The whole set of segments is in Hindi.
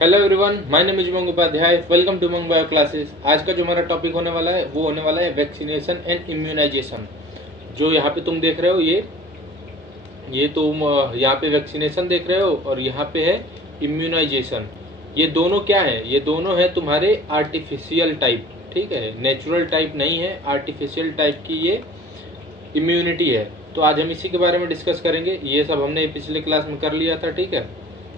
Hello everyone, my name is Umang Upadhyay. Welcome to Umang bio classes. आज का जो हमारा टॉपिक होने वाला है वो होने वाला है वैक्सीनेशन एंड इम्यूनाइजेशन। जो यहाँ पे तुम देख रहे हो ये तुम यहाँ पे वैक्सीनेशन देख रहे हो और यहाँ पे है इम्यूनाइजेशन। ये दोनों क्या है? ये दोनों है तुम्हारे आर्टिफिशियल टाइप, ठीक है, नेचुरल टाइप नहीं है, आर्टिफिशियल टाइप की ये इम्यूनिटी है। तो आज हम इसी के बारे में डिस्कस करेंगे। ये सब हमने पिछले क्लास में कर लिया था, ठीक है,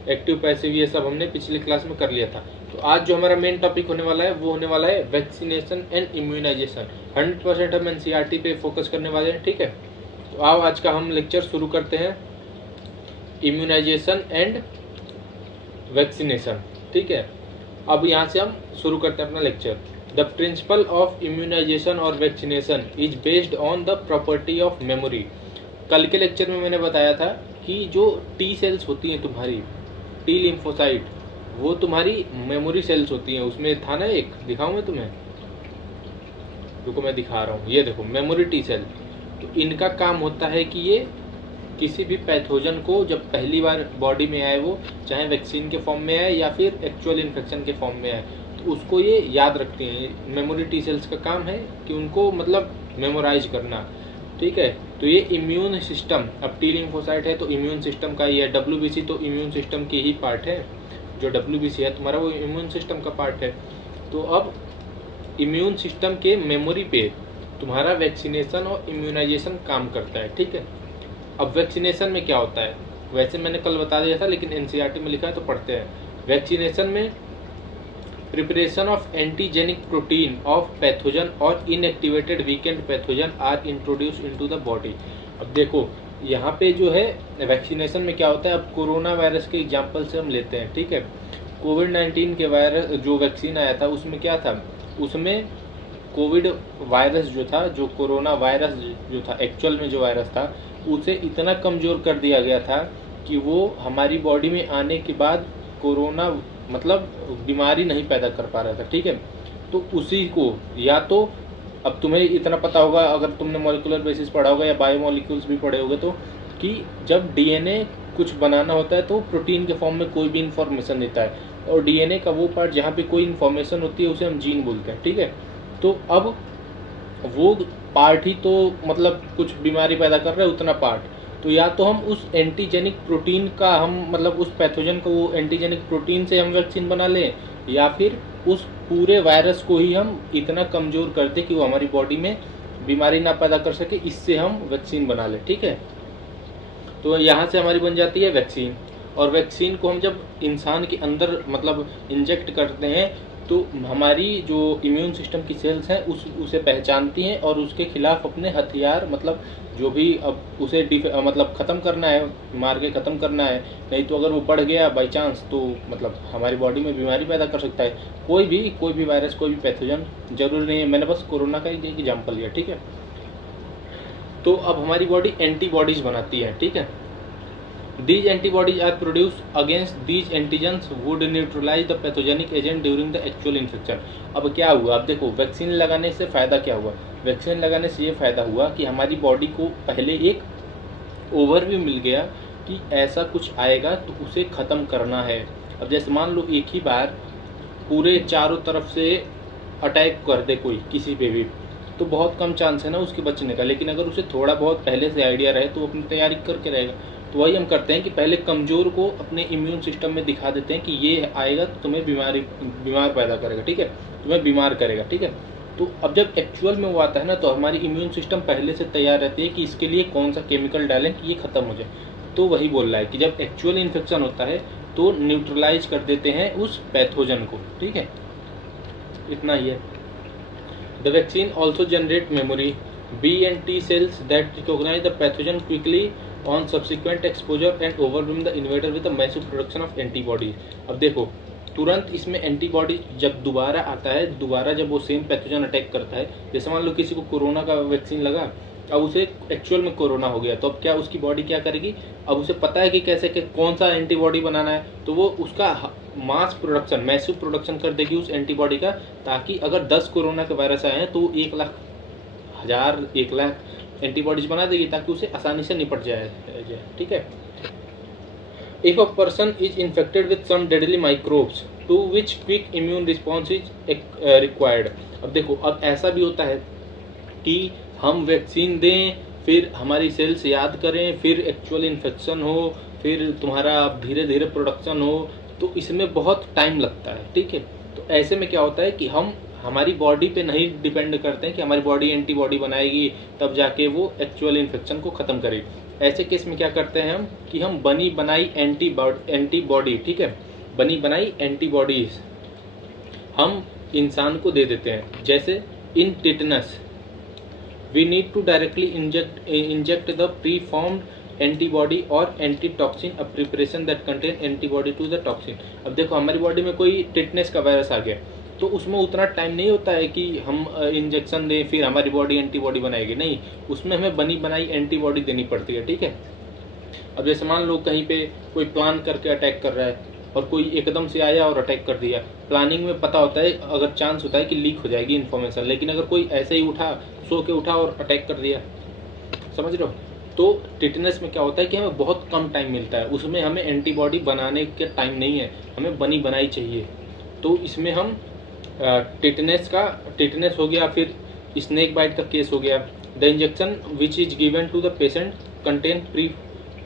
एक्टिव पैसिव ये सब हमने पिछले क्लास में कर लिया था। तो आज जो हमारा मेन टॉपिक होने वाला है वो होने वाला है वैक्सीनेशन एंड इम्यूनाइजेशन। 100% हम एनसीईआरटी पे फोकस करने वाले हैं, ठीक है। तो आओ आज का हम लेक्चर शुरू करते हैं, इम्यूनाइजेशन एंड वैक्सीनेशन, ठीक है। अब यहाँ से हम शुरू करते हैं अपना lecture. The principle of immunisation और vaccination is based on the property of memory. कल के लेक्चर में मैंने बताया था कि जो टी सेल्स होती हैं तुम्हारी, टी लिम्फोसाइट, वो तुम्हारी मेमोरी सेल्स होती हैं। उसमें था ना, एक दिखाऊं मैं तुम्हें, रुको मैं दिखा रहा हूँ। ये देखो मेमोरी टी सेल। तो इनका काम होता है कि ये किसी भी पैथोजन को जब पहली बार बॉडी में आए, वो चाहे वैक्सीन के फॉर्म में आए या फिर एक्चुअल इन्फेक्शन के फॉर्म में आए, तो उसको ये याद रखती हैं। मेमोरी टी सेल्स का काम है कि उनको मतलब मेमोराइज करना, ठीक है। तो ये इम्यून सिस्टम, अब टी लिम्फोसाइट है तो इम्यून सिस्टम का ही है। डब्ल्यूबीसी तो इम्यून सिस्टम की ही पार्ट है। जो डब्ल्यूबीसी है तुम्हारा वो इम्यून सिस्टम का पार्ट है। तो अब इम्यून सिस्टम के मेमोरी पे तुम्हारा वैक्सीनेशन और इम्यूनाइजेशन काम करता है, ठीक है। अब वैक्सीनेशन में क्या होता है, वैसे मैंने कल बता दिया था लेकिन एनसीईआरटी में लिखा है तो पढ़ते हैं। वैक्सीनेशन में preparation of antigenic protein of pathogen और inactivated weakened pathogen are introduce into the body. अब देखो यहाँ पे जो है वैक्सीनेशन में क्या होता है। अब कोरोना वायरस के एग्जांपल से हम लेते हैं, ठीक है। कोविड-19 के वायरस जो वैक्सीन आया था उसमें क्या था, उसमें कोविड वायरस जो था, जो कोरोना वायरस जो था, एक्चुअल में जो वायरस था, उसे इतना कमज़ोर कर दिया गया था कि वो हमारी बॉडी में आने के बाद कोरोना मतलब बीमारी नहीं पैदा कर पा रहा था, ठीक है। तो उसी को, या तो अब तुम्हें इतना पता होगा अगर तुमने मॉलिक्यूलर बेसिस पढ़ा होगा या बायोमोलिक्यूल्स भी पढ़े होगे, तो कि जब डीएनए कुछ बनाना होता है तो प्रोटीन के फॉर्म में कोई भी इंफॉर्मेशन देता है, और डीएनए का वो पार्ट जहाँ पे कोई इन्फॉर्मेशन होती है उसे हम जीन बोलते हैं, ठीक है। तो अब वो पार्ट ही तो मतलब कुछ बीमारी पैदा कर रहा है, उतना पार्ट। तो या तो हम उस एंटीजेनिक प्रोटीन का, हम मतलब उस पैथोजन को वो एंटीजेनिक प्रोटीन से हम वैक्सीन बना लें, या फिर उस पूरे वायरस को ही हम इतना कमज़ोर कर दें कि वो हमारी बॉडी में बीमारी ना पैदा कर सके, इससे हम वैक्सीन बना लें, ठीक है। तो यहाँ से हमारी बन जाती है वैक्सीन। और वैक्सीन को हम जब इंसान के अंदर मतलब इंजेक्ट करते हैं तो हमारी जो इम्यून सिस्टम की सेल्स हैं उसे पहचानती हैं और उसके खिलाफ अपने हथियार, मतलब जो भी अब उसे मतलब ख़त्म करना है, मार के ख़त्म करना है। नहीं तो अगर वो बढ़ गया बाई चांस तो मतलब हमारी बॉडी में बीमारी पैदा कर सकता है। कोई भी वायरस, कोई भी पैथोजन, जरूरी नहीं है, मैंने बस कोरोना का एक एग्जाम्पल लिया, ठीक है। तो अब हमारी बॉडी एंटीबॉडीज बनाती है, ठीक है। These antibodies are produced against these antigens would neutralize the pathogenic agent during the actual infection। अब क्या हुआ, अब देखो वैक्सीन लगाने से फ़ायदा क्या हुआ। वैक्सीन लगाने से ये फ़ायदा हुआ कि हमारी बॉडी को पहले एक ओवरव्यू मिल गया कि ऐसा कुछ आएगा तो उसे ख़त्म करना है। अब जैसे मान लो एक ही बार पूरे चारों तरफ से अटैक कर दे कोई किसी पे भी, तो बहुत कम चांस है ना उसके बचने का। लेकिन अगर उसे थोड़ा बहुत पहले से आइडिया रहे तो अपनी तैयारी करके रहेगा। तो वही हम करते हैं कि पहले कमज़ोर को अपने इम्यून सिस्टम में दिखा देते हैं कि ये आएगा तो तुम्हें बीमार पैदा करेगा, ठीक है, तुम्हें बीमार करेगा, ठीक है। तो अब जब एक्चुअल में वो आता है ना, तो हमारी इम्यून सिस्टम पहले से तैयार रहती है कि इसके लिए कौन सा केमिकल डालें कि ये ख़त्म हो जाए। तो वही बोल रहा है कि जब एक्चुअल इन्फेक्शन होता है तो न्यूट्रलाइज कर देते हैं उस पैथोजन को, ठीक है। इतना ही है। The vaccine also generate memory, B and T cells that recognize the pathogen quickly on subsequent exposure and overwhelm the invader with a massive production of antibodies। अब देखो तुरंत इसमें एंटीबॉडी जब दोबारा आता है, दोबारा जब वो सेम पैथोजन अटैक करता है, जैसे मान लो किसी को कोरोना का वैक्सीन लगा, अब उसे एक्चुअल में कोरोना हो गया, तो अब क्या उसकी बॉडी क्या करेगी, अब उसे पता है कि कैसे कौन सा एंटीबॉडी बनाना है, तो वो उसका मास प्रोडक्शन, मैसिव प्रोडक्शन कर देगी उस एंटीबॉडी का, ताकि अगर 10 कोरोना के वायरस आए हैं तो 1 लाख, 1000, 1 लाख एंटीबॉडीज बना देगी ताकि उसे आसानी से निपट जाए, ठीक है। If a person is infected with some deadly microbes to which quick immune response is required. अब देखो, अब ऐसा भी होता है कि हम वैक्सीन दें, फिर हमारी सेल्स याद करें, फिर एक्चुअल इन्फेक्शन हो, फिर तुम्हारा धीरे धीरे प्रोडक्शन हो, तो इसमें बहुत टाइम लगता है। ठीक है, तो ऐसे में क्या होता है कि हम हमारी बॉडी पे नहीं डिपेंड करते हैं कि हमारी बॉडी एंटीबॉडी बनाएगी तब जाके वो एक्चुअल इन्फेक्शन को ख़त्म करेगी। ऐसे केस में क्या करते हैं हम कि हम बनी बनाई एंटीबॉडी, ठीक है, बनी बनाई एंटीबॉडीज हम इंसान को दे देते हैं। जैसे इन tetanus we need to directly inject the preformed antibody or antitoxin, a preparation that contain antibody to the toxin। अब देखो, हमारी बॉडी में कोई टिटनेस का वायरस आ गया तो उसमें उतना टाइम नहीं होता है कि हम इंजेक्शन दें फिर हमारी बॉडी एंटीबॉडी बनाएगी, नहीं, उसमें हमें बनी बनाई एंटीबॉडी देनी पड़ती है। ठीक है, अब जैसे मान लो कहीं पे कोई प्लान करके अटैक कर रहा है और कोई एकदम से आया और अटैक कर दिया। प्लानिंग में पता होता है, अगर चांस होता है कि लीक हो जाएगी इन्फॉर्मेशन, लेकिन अगर कोई ऐसे ही उठा, सो के उठा और अटैक कर दिया, समझ रहे हो, तो टिटनेस में क्या होता है कि हमें बहुत कम टाइम मिलता है, उसमें हमें एंटीबॉडी बनाने के टाइम नहीं है, हमें बनी बनाई चाहिए। तो इसमें हम टिटनेस हो गया, फिर स्नेक बाइट का केस हो गया। The injection which is given to the patient contain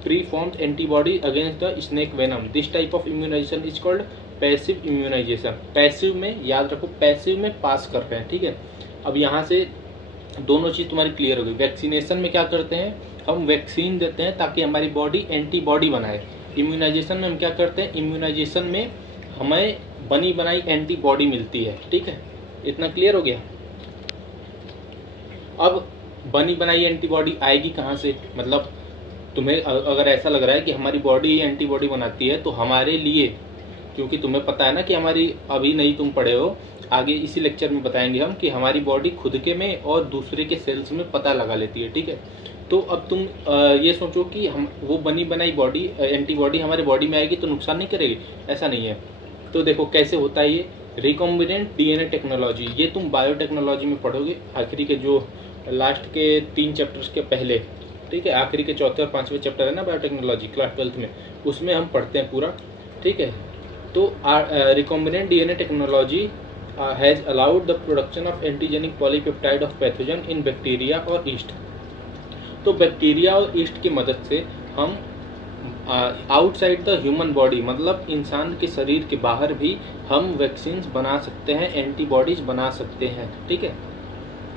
preformed antibody against the snake venom. This type of immunization is called passive immunization। Passive में याद रखो, पैसिव में पास कर रहे हैं। ठीक है, अब यहाँ से दोनों चीज़ तुम्हारी क्लियर हो गई। वैक्सीनेशन में क्या करते हैं, हम वैक्सीन देते हैं ताकि हमारी बॉडी एंटीबॉडी बनाए। इम्यूनाइजेशन में हम क्या करते हैं, इम्यूनाइजेशन में हमें बनी बनाई एंटीबॉडी मिलती है। ठीक है, इतना क्लियर हो गया। अब बनी बनाई एंटीबॉडी आएगी कहाँ से, मतलब तुम्हें अगर ऐसा लग रहा है कि हमारी बॉडी एंटीबॉडी बनाती है तो हमारे लिए, क्योंकि तुम्हें पता है ना कि हमारी, अभी नहीं तुम पढ़े हो, आगे इसी लेक्चर में बताएंगे हम कि हमारी बॉडी खुद के में और दूसरे के सेल्स में पता लगा लेती है। ठीक है, तो अब तुम ये सोचो कि हम वो बनी बनाई बॉडी एंटीबॉडी हमारे बॉडी में आएगी तो नुकसान नहीं करेगी, ऐसा नहीं है। तो देखो कैसे होता है ये रिकॉम्बिनेंट डीएनए टेक्नोलॉजी, ये तुम बायोटेक्नोलॉजी में पढ़ोगे, आखिरी के जो लास्ट के 3 चैप्टर्स के पहले। ठीक है, आखिरी के 4थे और 5वें चैप्टर है ना बायोटेक्नोलॉजी, क्लास 12th में, उसमें हम पढ़ते हैं पूरा। ठीक है, तो recombinant DNA technology has allowed the production of antigenic polypeptide of pathogen in bacteria और ईस्ट। तो बैक्टीरिया और ईस्ट की मदद से हम आउटसाइड द ह्यूमन बॉडी, मतलब इंसान के शरीर के बाहर भी हम वैक्सीन बना सकते हैं, एंटीबॉडीज बना सकते हैं। ठीक है,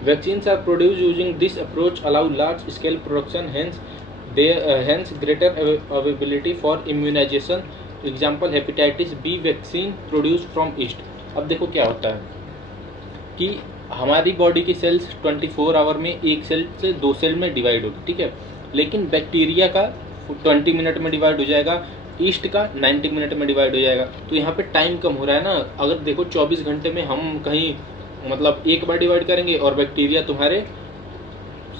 vaccines are produced using this approach allow large scale production, hence greater availability for immunization। example hepatitis B vaccine produced from yeast। अब देखो क्या होता है कि हमारी बॉडी की सेल्स 24 आवर में एक सेल से 2 सेल में डिवाइड होगी। ठीक है, लेकिन बैक्टीरिया का 20 मिनट में डिवाइड हो जाएगा, ईस्ट का 90 मिनट में डिवाइड हो जाएगा। तो यहाँ पे टाइम कम हो रहा है ना। अगर देखो 24 घंटे में हम कहीं मतलब एक बार डिवाइड करेंगे और बैक्टीरिया तुम्हारे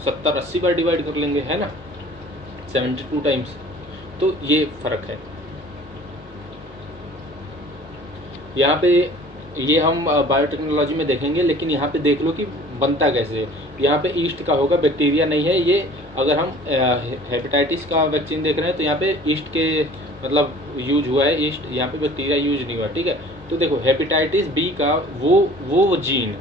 70-80 बार डिवाइड कर लेंगे, है ना, 72 टाइम्स। तो ये फर्क है। यहाँ पे ये हम बायोटेक्नोलॉजी में देखेंगे, लेकिन यहाँ पे देख लो कि बनता कैसे। यहाँ पे ईस्ट का होगा, बैक्टीरिया नहीं है ये। अगर हम हेपेटाइटिस का वैक्सीन देख रहे हैं तो यहाँ पे ईस्ट के मतलब यूज हुआ है ईस्ट, यहाँ पे बैक्टीरिया यूज नहीं हुआ। ठीक है, तो देखो हेपेटाइटिस बी का वो जीन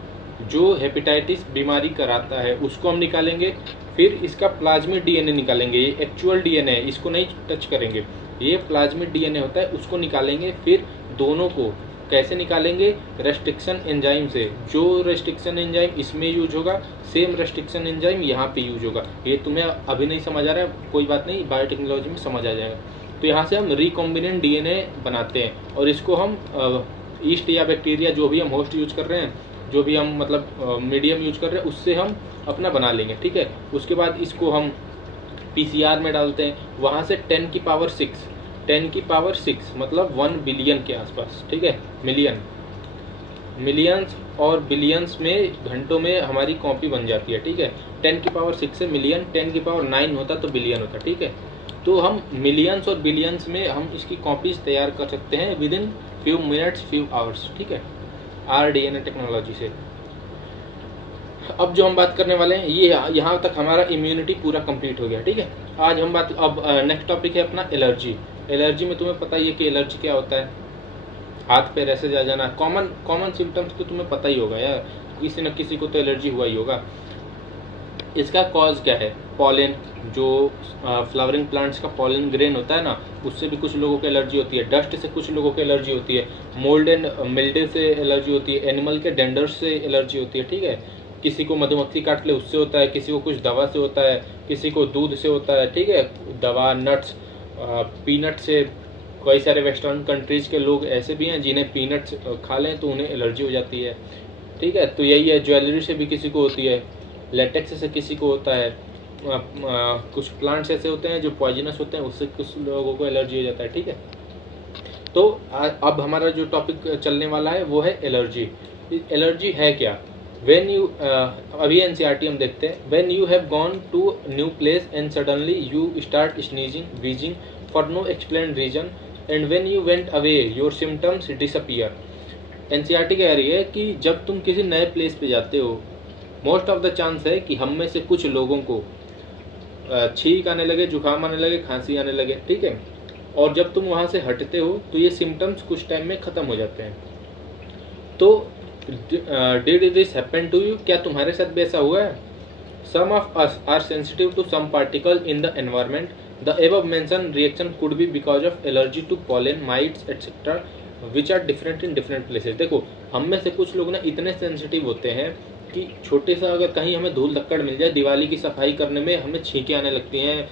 जो हेपेटाइटिस बीमारी कराता है उसको हम निकालेंगे, फिर इसका प्लाज्मिड डीएनए निकालेंगे। ये एक्चुअल डीएनए है, इसको नहीं टच करेंगे, ये प्लाज्मिड डीएनए होता है, उसको निकालेंगे। फिर दोनों को कैसे निकालेंगे, रेस्ट्रिक्शन एंजाइम से। जो रेस्ट्रिक्शन एंजाइम इसमें यूज होगा, सेम रेस्ट्रिक्शन एंजाइम यहाँ पे यूज होगा। ये तुम्हें अभी नहीं समझ आ रहा है, कोई बात नहीं, बायोटेक्नोलॉजी में समझ आ जाएगा। तो यहाँ से हम रिकॉम्बिनेंट डीएनए बनाते हैं और इसको हम ईस्ट या बैक्टीरिया जो भी हम होस्ट यूज कर रहे हैं, जो भी हम मतलब मीडियम यूज कर रहे हैं, उससे हम अपना बना लेंगे। ठीक है, उसके बाद इसको हम पीसीआर में डालते हैं, वहाँ से 10 की पावर 6 मतलब 1 बिलियन के आसपास। ठीक है, मिलियंस और बिलियंस में घंटों में हमारी कॉपी बन जाती है। ठीक है, 10 की पावर 6 से मिलियन, 10 की पावर 9 होता तो बिलियन होता। ठीक है, तो हम मिलियंस और बिलियंस में हम इसकी कॉपीज तैयार कर सकते हैं with in few minutes, few hours. ठीक है, आरडीएनए टेक्नोलॉजी से। अब जो हम बात करने वाले हैं, ये यहाँ तक हमारा इम्यूनिटी पूरा कंप्लीट हो गया। ठीक है, आज हम अब नेक्स्ट टॉपिक है अपना एलर्जी। एलर्जी में तुम्हें पता ही है कि एलर्जी क्या होता है। हाथ पैर ऐसे जा जाना, कॉमन कॉमन सिम्टम्स तो तुम्हें पता ही होगा यार, किसी न किसी को तो एलर्जी हुआ ही होगा। इसका कॉज क्या है? पॉलन, जो फ्लावरिंग प्लांट्स का पॉलन ग्रेन होता है ना, उससे भी कुछ लोगों को एलर्जी होती है। डस्ट से कुछ लोगों को एलर्जी होती है। मोल्ड एंड मिल्डे से एलर्जी होती है। एनिमल के डेंडर्स से एलर्जी होती है, ठीक है। किसी को मधुमक्खी काट ले उससे होता है, किसी को कुछ दवा से होता है, किसी को दूध से होता है, ठीक है, दवा, नट्स, पीनट से। कई सारे वेस्टर्न कंट्रीज के लोग ऐसे भी हैं जिन्हें पीनट्स खा लें तो उन्हें एलर्जी हो जाती है, ठीक है। तो यही है, ज्वेलरी से भी किसी को होती है, लेटेक्स से किसी को होता है, कुछ प्लांट्स ऐसे होते हैं जो पॉइजनस होते हैं, उससे कुछ लोगों को एलर्जी हो जाता है, ठीक है। तो अब हमारा जो टॉपिक चलने वाला है वो है एलर्जी। एलर्जी है क्या? व्हेन यू, अभी एनसीईआरटी हम देखते हैं। When you have gone to new place and suddenly you start sneezing, wheezing for no explain reason, and when you went away your symptoms disappear. NCERT कह रही है कि जब तुम किसी नए प्लेस पे जाते हो, मोस्ट ऑफ द चांस है कि हम में से कुछ लोगों को छींक आने लगे, जुकाम आने लगे, खांसी आने लगे, ठीक है। और जब तुम वहाँ से हटते हो तो ये सिम्टम्स कुछ टाइम में ख़त्म हो जाते हैं। तो did this happen to you? क्या तुम्हारे साथ भी ऐसा हुआ है? Some of us are sensitive to some particle in the environment. The above mentioned reaction could be because of allergy to pollen, mites, etc. which are different in different places। देखो, हम में से कुछ लोग ना इतने सेंसिटिव होते हैं कि छोटे सा अगर कहीं हमें धूल धक्कड़ मिल जाए, दिवाली की सफाई करने में हमें छींकें आने लगती हैं,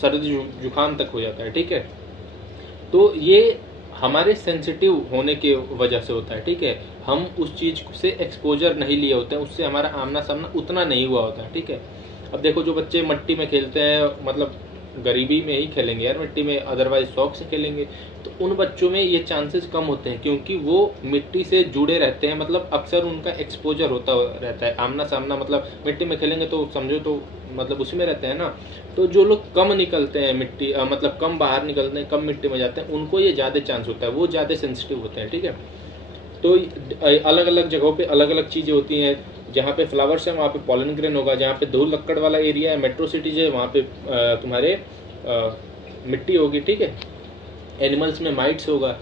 सर्दी जुकाम तक हो जाता है, ठीक है। तो ये हमारे सेंसिटिव होने की वजह से होता है, ठीक है। हम उस चीज़ से एक्सपोजर नहीं लिए होते हैं, उससे हमारा आमना सामना उतना नहीं हुआ होता है, ठीक है। अब देखो, जो बच्चे मिट्टी में खेलते हैं, मतलब गरीबी में ही खेलेंगे यार मिट्टी में, अदरवाइज शौक से खेलेंगे, तो उन बच्चों में ये चांसेस कम होते हैं क्योंकि वो मिट्टी से जुड़े रहते हैं, मतलब अक्सर उनका एक्सपोजर होता रहता है, आमना सामना, मतलब मिट्टी में खेलेंगे तो समझो तो मतलब उसी में रहते हैं ना। तो जो लोग कम निकलते हैं मिट्टी, मतलब कम बाहर निकलते हैं, कम मिट्टी में जाते हैं, उनको ये ज़्यादा चांस होता है, वो ज़्यादा सेंसिटिव होते हैं, ठीक है। तो अलग अलग जगहों पे अलग अलग चीज़ें होती हैं। जहाँ पे फ्लावर्स है वहाँ पे पॉलन ग्रेन होगा, जहाँ पे धूल लक्कड़ वाला एरिया है, मेट्रो सिटीज है, वहाँ पे तुम्हारे मिट्टी होगी, ठीक है। एनिमल्स में माइट्स होगा,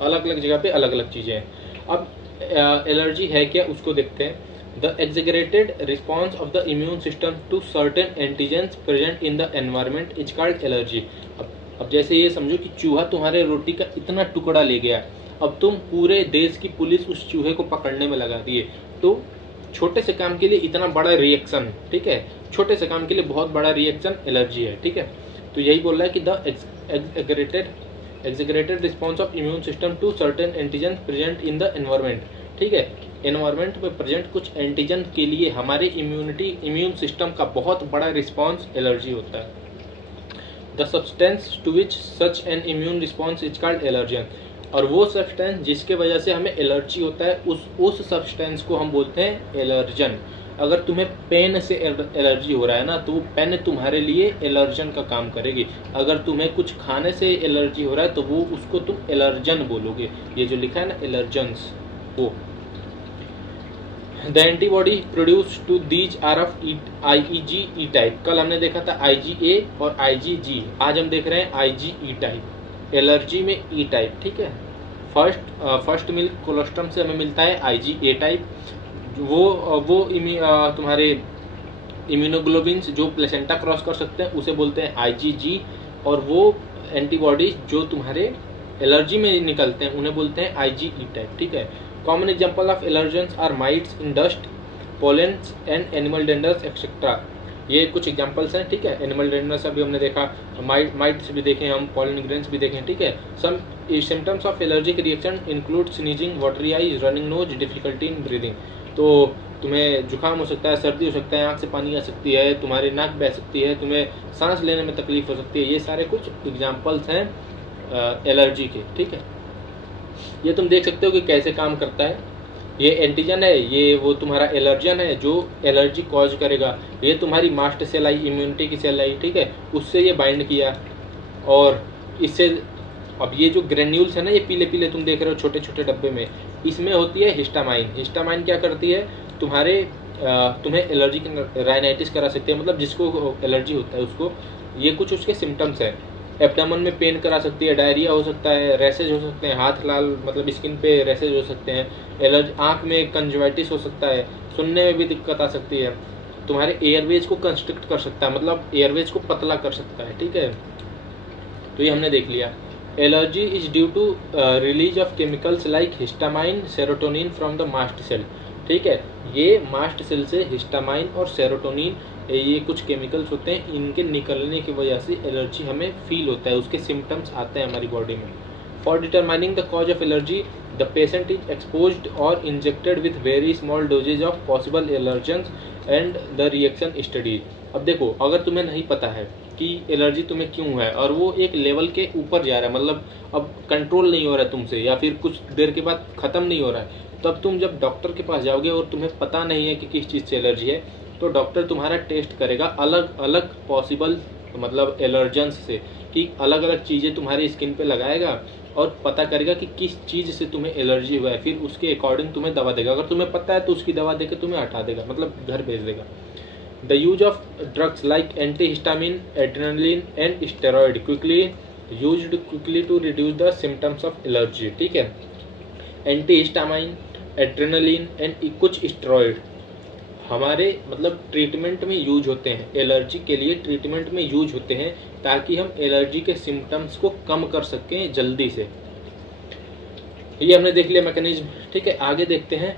अलग अलग जगह पे अलग अलग चीज़ें हैं। अब एलर्जी है क्या उसको देखते हैं। The exaggerated response of the immune system to certain antigens present in the environment is called allergy. अब जैसे ये समझो कि चूहा तुम्हारे रोटी का इतना टुकड़ा ले गया, अब तुम पूरे देश की पुलिस उस चूहे को पकड़ने में लगा दिए, तो छोटे से काम के लिए इतना बड़ा रिएक्शन, ठीक है, छोटे से काम के लिए बहुत बड़ा रिएक्शन एलर्जी है, ठीक है। तो यही बोल रहा है कि the exaggerated response of immune system to certain antigen present in the environment, ठीक है। एनवायरमेंट में प्रेजेंट कुछ एंटीजन के लिए हमारे इम्यून सिस्टम का बहुत बड़ा रिस्पॉन्स एलर्जी होता है। The substance to which such an immune response is called allergen. और वो सब्सटेंस जिसके वजह से हमें एलर्जी होता है, उस सब्सटेंस को हम बोलते हैं एलर्जन। अगर तुम्हें पेन से एलर्जी हो रहा है ना, तो वो पेन तुम्हारे लिए एलर्जन का काम करेगी। अगर तुम्हें कुछ खाने से एलर्जी हो रहा है तो वो उसको तुम एलर्जन बोलोगे। ये जो लिखा है ना एलर्जन्स, वो the antibody produce to these are of IgE E type. कल हमने देखा था IgA और IgG, आज हम देख रहे हैं IgE टाइप। एलर्जी में ई टाइप, ठीक है। फर्स्ट मिल्क कोलोस्ट्रम से हमें मिलता है IgA टाइप। वो तुम्हारे इम्यूनोग्लोबिन्स जो प्लेसेंटा क्रॉस कर सकते हैं उसे बोलते हैं IgG, और वो एंटीबॉडीज जो तुम्हारे एलर्जी में निकलते हैं उन्हें बोलते हैं IgE टाइप, ठीक है। Common example of allergens are mites in dust, pollens and animal danders etcetera. ये कुछ एग्जांपल्स हैं, ठीक है। एनिमल डेंडर्स अभी हमने देखा, माइट्स भी देखे हम, पॉलन ग्रेन्स भी देखे, ठीक है। Some symptoms of allergic reaction include sneezing, watery eyes, running nose, difficulty in breathing. तो तुम्हें जुकाम हो सकता है, सर्दी हो सकता है, आँख से पानी आ सकती है, तुम्हारी नाक बह सकती है, तुम्हें सांस लेने में तकलीफ हो सकती है। ये सारे कुछ एग्जांपल्स हैं एलर्जी के, ठीक है। ये तुम देख सकते हो कि कैसे काम करता है। ये एंटीजन है, ये वो तुम्हारा एलर्जन है जो एलर्जी कॉज करेगा। ये तुम्हारी मास्ट सेल आई, इम्यूनिटी की सेल आई, ठीक है, उससे ये बाइंड किया, और इससे अब ये जो ग्रेन्यूल्स है ना, ये पीले पीले तुम देख रहे हो छोटे छोटे डब्बे में, इसमें होती है हिस्टामाइन। हिस्टामाइन क्या करती है, तुम्हें एलर्जी राइनाइटिस करा सकती है, मतलब जिसको एलर्जी होता है उसको। ये कुछ उसके सिम्टम्स हैं। एब्डामन में पेन करा सकती है, डायरिया हो सकता है, रैसेज हो सकते हैं, हाथ लाल मतलब स्किन पे रैसेज हो सकते हैं, एलर्जी, आँख में कंजवाइटिस हो सकता है, सुनने में भी दिक्कत आ सकती है, तुम्हारे एयरवेज को कंस्ट्रिक्ट कर सकता है, मतलब एयरवेज को पतला कर सकता है। ठीक है, तो ये हमने देख लिया। Allergy is due to release of chemicals like histamine, serotonin from the mast cell. ठीक है, ये मास्ट सेल से हिस्टामाइन और सेरोटोनिन, ये कुछ केमिकल्स होते हैं, इनके निकलने की वजह से एलर्जी हमें फील होता है, उसके सिम्टम्स आते हैं हमारी बॉडी में। For determining the cause of allergy the patient is exposed और injected with very small doses of possible allergens and the reaction studies. अब देखो, अगर तुम्हें नहीं पता है कि एलर्जी तुम्हें क्यों है और वो एक लेवल के ऊपर जा रहा है, मतलब अब कंट्रोल नहीं हो रहा है तुमसे, या फिर कुछ देर के बाद ख़त्म नहीं हो रहा है, तब तुम जब डॉक्टर के पास जाओगे और तुम्हें पता नहीं है कि किस चीज़ से एलर्जी है, तो डॉक्टर तुम्हारा टेस्ट करेगा अलग अलग पॉसिबल मतलब एलर्जेंस से, कि अलग अलग चीज़ें तुम्हारी स्किन पे लगाएगा और पता करेगा कि किस चीज़ से तुम्हें एलर्जी हुआ है, फिर उसके अकॉर्डिंग तुम्हें दवा देगा। अगर तुम्हें पता है तो उसकी दवा देकर तुम्हें हटा देगा, मतलब घर भेज देगा। The use of drugs like antihistamine, adrenaline and steroid used quickly to reduce the symptoms of allergy। ठीक है, एंटीहिस्टामाइन, एड्रेनलिन एंड कुछ स्टेरॉइड हमारे मतलब ट्रीटमेंट में यूज होते हैं, एलर्जी के लिए ट्रीटमेंट में यूज होते हैं, ताकि हम एलर्जी के सिम्टम्स को कम कर सकें जल्दी से। ये हमने देख लिया मैकेनिज्म। ठीक है, आगे देखते हैं,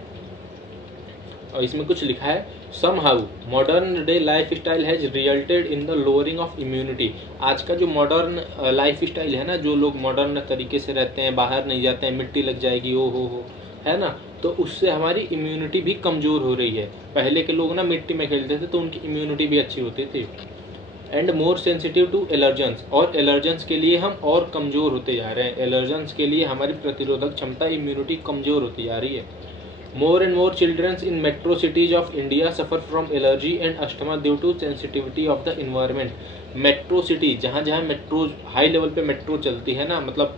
और इसमें कुछ लिखा है, somehow modern day lifestyle has resulted in the lowering of immunity। आज का जो मॉडर्न लाइफ स्टाइल है ना, जो लोग मॉडर्न तरीके से रहते हैं, बाहर नहीं जाते हैं, मिट्टी लग जाएगी हो है ना, तो उससे हमारी इम्यूनिटी भी कमज़ोर हो रही है। पहले के लोग ना मिट्टी में खेलते थे तो उनकी इम्यूनिटी भी अच्छी होती थी। And more sensitive to allergens, और एलर्जेंस के लिए हम और कमज़ोर होते जा रहे हैं, एलर्जेंस के लिए हमारी प्रतिरोधक क्षमता, इम्यूनिटी कमज़ोर होती जा रही है। More and more children in metro cities of India suffer from allergy and asthma due to sensitivity of the environment। Metro city, जहाँ जहाँ मेट्रो हाई लेवल पे मेट्रो चलती है ना, मतलब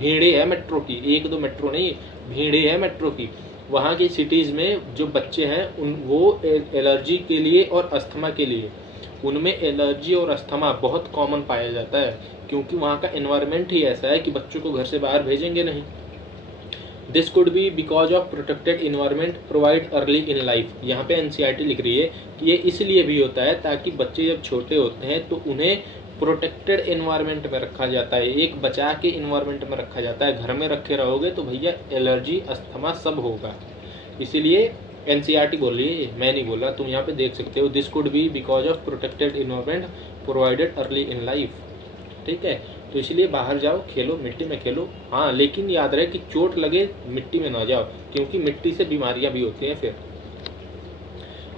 भीड़े है मेट्रो की, एक दो मेट्रो नहीं, भीड़े है मेट्रो की, वहाँ की सिटीज़ में जो बच्चे हैं वो एलर्जी के लिए और अस्थमा के लिए, उनमें एलर्जी और अस्थमा बहुत कॉमन पाया जाता है, क्योंकि वहाँ का एनवायरनमेंट ही ऐसा है कि बच्चों को घर से बाहर भेजेंगे नहीं। This could be because of protected environment provide early in life. यहाँ पे एनसीईआरटी लिख रही है कि ये इसलिए भी होता है ताकि बच्चे जब छोटे होते हैं तो उन्हें प्रोटेक्टेड इन्वायरमेंट में रखा जाता है, एक बचा के इन्वायरमेंट में रखा जाता है। घर में रखे रहोगे तो भैया एलर्जी अस्थमा सब होगा, इसीलिए एनसीईआरटी बोल रही है, मैं नहीं बोल रहा, तुम यहाँ पे देख सकते हो। This could be because of protected environment provided early in life. ठीक है, तो इसलिए बाहर जाओ, खेलो, मिट्टी में खेलो, हाँ, लेकिन याद रहे कि चोट लगे मिट्टी में ना जाओ, क्योंकि मिट्टी से बीमारियां भी होती हैं फिर।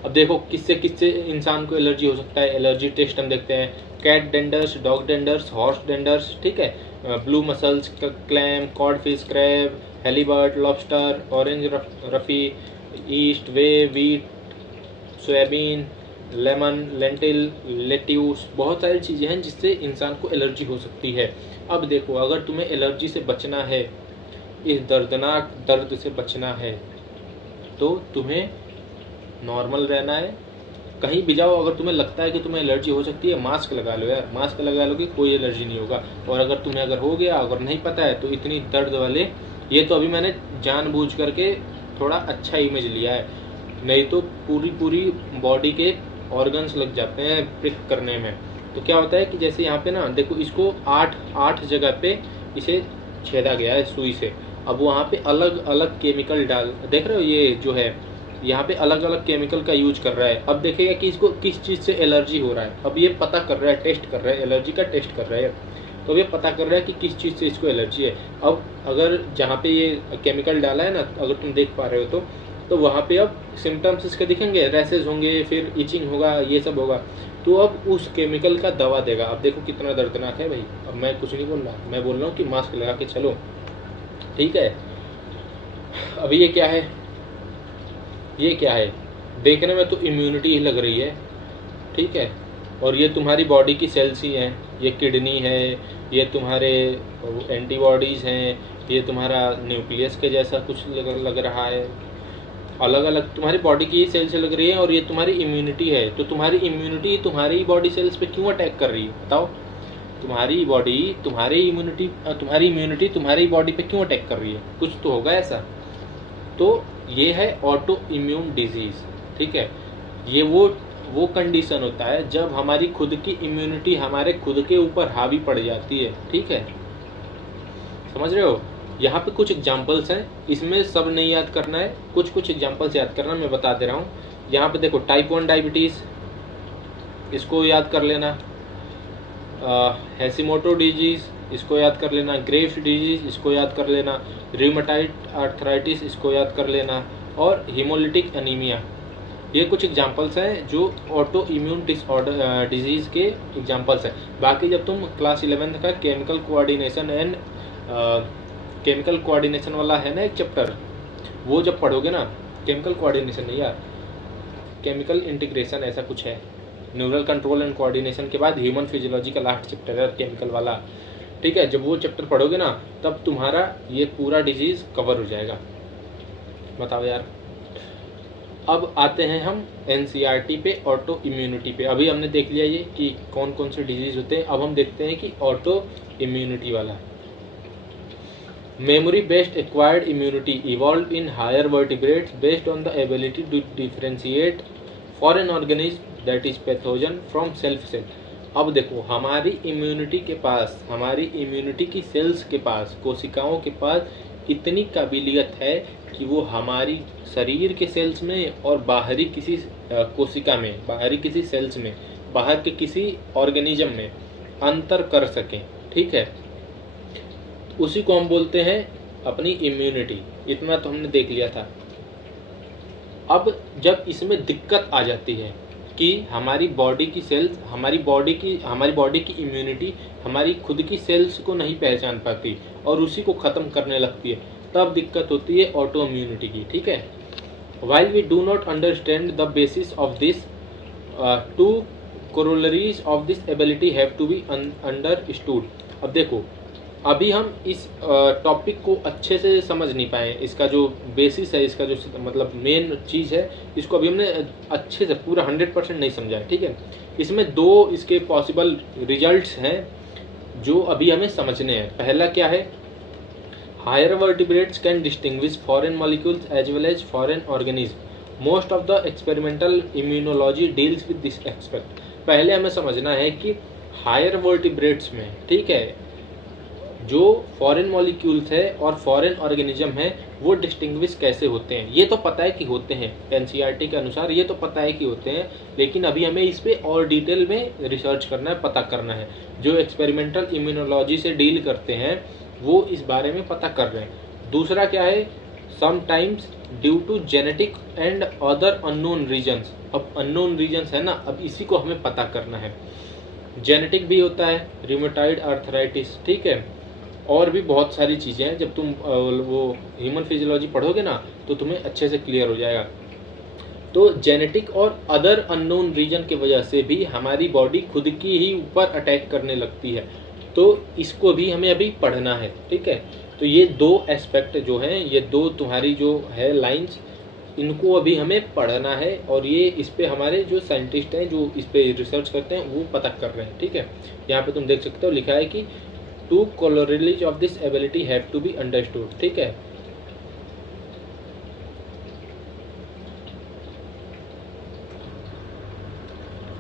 अब देखो किससे किससे इंसान को एलर्जी हो सकता है। एलर्जी टेस्ट हम देखते हैं, cat danders, dog danders, horse danders. ठीक है, blue mussels, clam, cod fish, crab, halibut, lobster, orange roughy, yeast, whey, wheat, soyabean, lemon, lentil, lettuce, बहुत सारी चीज़ें हैं जिससे इंसान को एलर्जी हो सकती है। अब देखो, अगर तुम्हें एलर्जी से बचना है, इस दर्दनाक दर्द से बचना है, तो तुम्हें नॉर्मल रहना है। कहीं भी जाओ, अगर तुम्हें लगता है कि तुम्हें एलर्जी हो सकती है, मास्क लगा लो यार, मास्क लगा लोगे कोई एलर्जी नहीं होगा। और अगर तुम्हें अगर हो गया, अगर नहीं पता है, तो इतनी दर्द वाले, ये तो अभी मैंने जानबूझ करके थोड़ा अच्छा इमेज लिया है, नहीं तो पूरी बॉडी के ऑर्गन्स लग जाते हैं प्रिक करने में। तो क्या होता है कि जैसे यहाँ पे ना देखो, इसको आठ जगह पे इसे छेदा गया है सुई से। अब वहाँ पे अलग अलग केमिकल डाल, देख रहे हो, ये जो है यहाँ पे अलग अलग केमिकल का यूज कर रहा है। अब देखेगा कि इसको किस चीज़ से एलर्जी हो रहा है। अब ये पता कर रहा है, टेस्ट कर रहा है, एलर्जी का टेस्ट कर रहा है, तो ये पता कर रहा है कि किस चीज़ से इसको एलर्जी है। अब अगर जहाँ पे ये केमिकल डाला है ना, अगर तुम देख पा रहे हो तो वहाँ पे अब सिम्टम्स इसके दिखेंगे, रैसेज होंगे, फिर इचिंग होगा, ये सब होगा। तो अब उस केमिकल का दवा देगा। अब देखो कितना दर्दनाक है भाई। अब मैं कुछ नहीं बोल रहा, मैं बोल रहा हूँ कि मास्क लगा के चलो। ठीक है, अभी ये क्या है, ये क्या है, देखने में तो इम्यूनिटी ही लग रही है। ठीक है, और ये तुम्हारी बॉडी की सेल्स ही हैं, ये किडनी है, ये तुम्हारे एंटीबॉडीज़ हैं, ये तुम्हारा न्यूक्लियस के जैसा कुछ लग रहा है, अलग अलग तुम्हारी बॉडी की सेल से लग रही है। और ये तुम्हारी इम्यूनिटी है, तो तुम्हारी इम्यूनिटी तुम्हारी बॉडी सेल्स पे क्यों अटैक कर रही है बताओ। तुम्हारी बॉडी तुम्हारी इम्यूनिटी तुम्हारी बॉडी पे क्यों अटैक कर रही है, कुछ तो होगा ऐसा। तो ये है ऑटो इम्यून डिजीज, ठीक है। ये वो कंडीशन होता है जब हमारी खुद की इम्यूनिटी हमारे खुद के ऊपर हावी पड़ जाती है, ठीक है, समझ रहे हो। यहाँ पे कुछ एग्जांपल्स हैं, इसमें सब नहीं याद करना है, कुछ एग्जांपल्स याद करना, मैं बता दे रहा हूँ। यहाँ पे देखो टाइप 1 डायबिटीज़, इसको याद कर लेना, हैशिमोटो डिजीज़ इसको याद कर लेना, ग्रेव्स डिजीज़ इसको याद कर लेना, रूमेटॉइड आर्थराइटिस इसको याद कर लेना, और हीमोलिटिक एनीमिया। ये कुछ एग्जांपल्स हैं जो ऑटो इम्यून डिसऑर्डर डिजीज़ के एग्जांपल्स हैं। बाकी जब तुम क्लास 11th का केमिकल कोऑर्डिनेशन वाला है ना एक चैप्टर, वो जब पढ़ोगे ना, केमिकल कोऑर्डिनेशन नहीं यार, केमिकल इंटीग्रेशन ऐसा कुछ है, न्यूरल कंट्रोल एंड कोऑर्डिनेशन के बाद ह्यूमन फिजियोलॉजी का लास्ट चैप्टर है केमिकल वाला, ठीक है। जब वो चैप्टर पढ़ोगे ना तब तुम्हारा ये पूरा डिजीज़ कवर हो जाएगा। बताओ यार। अब आते हैं हम एनसीईआरटी पे, ऑटो इम्यूनिटी पे। अभी हमने देख लिया ये कि कौन कौन से डिजीज़ होते हैं, अब हम देखते हैं कि ऑटो इम्यूनिटी वाला। Memory based acquired immunity evolved in higher vertebrates based on the ability to differentiate foreign organism that is pathogen from self cell। अब देखो हमारी इम्यूनिटी के पास, हमारी इम्यूनिटी की सेल्स के पास, कोशिकाओं के पास इतनी काबिलियत है कि वो हमारी शरीर के सेल्स में और बाहरी किसी कोशिका में, बाहरी किसी सेल्स में, बाहर के किसी ऑर्गेनिज्म में अंतर कर सकें, ठीक है। उसी को हम बोलते हैं अपनी इम्यूनिटी। इतना तो हमने देख लिया था। अब जब इसमें दिक्कत आ जाती है कि हमारी बॉडी की सेल्स, हमारी बॉडी की इम्यूनिटी हमारी खुद की सेल्स को नहीं पहचान पाती और उसी को ख़त्म करने लगती है, तब दिक्कत होती है ऑटो इम्यूनिटी की, ठीक है। While we do not understand the basis of this, two corollaries of this ability have to be understood। अब देखो अभी हम इस टॉपिक को अच्छे से समझ नहीं पाए, इसका जो बेसिस है, इसका जो मतलब मेन चीज़ है, इसको अभी हमने अच्छे से पूरा 100% नहीं समझा है, ठीक है। इसमें दो इसके पॉसिबल रिजल्ट्स हैं जो अभी हमें समझने हैं। पहला क्या है, higher vertebrates can distinguish foreign molecules as well as foreign organism. Most of the experimental immunology deals with this aspect. पहले हमें समझना है कि हायर वर्टिब्रेट्स में, ठीक है, जो फॉरेन मॉलिक्यूल्स है और फॉरेन ऑर्गेनिज्म है वो डिस्टिंग्विश कैसे होते हैं। ये तो पता है कि होते हैं, एनसीईआरटी के अनुसार ये तो पता है कि होते हैं, लेकिन अभी हमें इस पे और डिटेल में रिसर्च करना है, पता करना है। जो एक्सपेरिमेंटल इम्यूनोलॉजी से डील करते हैं वो इस बारे में पता कर रहे हैं। दूसरा क्या है, sometimes due to genetic and other unknown reasons. अब अननोन रीजन्स है ना, अब इसी को हमें पता करना है। जेनेटिक भी होता है, रूमेटॉइड आर्थराइटिस, ठीक है, और भी बहुत सारी चीज़ें हैं। जब तुम वो ह्यूमन फिजियोलॉजी पढ़ोगे ना तो तुम्हें अच्छे से क्लियर हो जाएगा। तो जेनेटिक और अदर अननोन रीजन की वजह से भी हमारी बॉडी खुद की ही ऊपर अटैक करने लगती है, तो इसको भी हमें अभी पढ़ना है, ठीक है। तो ये दो एस्पेक्ट जो हैं, ये दो तुम्हारी जो है लाइंस, इनको अभी हमें पढ़ना है, और ये इस पे हमारे जो साइंटिस्ट हैं जो इस पे रिसर्च करते हैं वो पता कर रहे हैं, ठीक है। यहाँ पे तुम देख सकते हो लिखा है कि to corollaries of this ability have to be understood, ठीक है।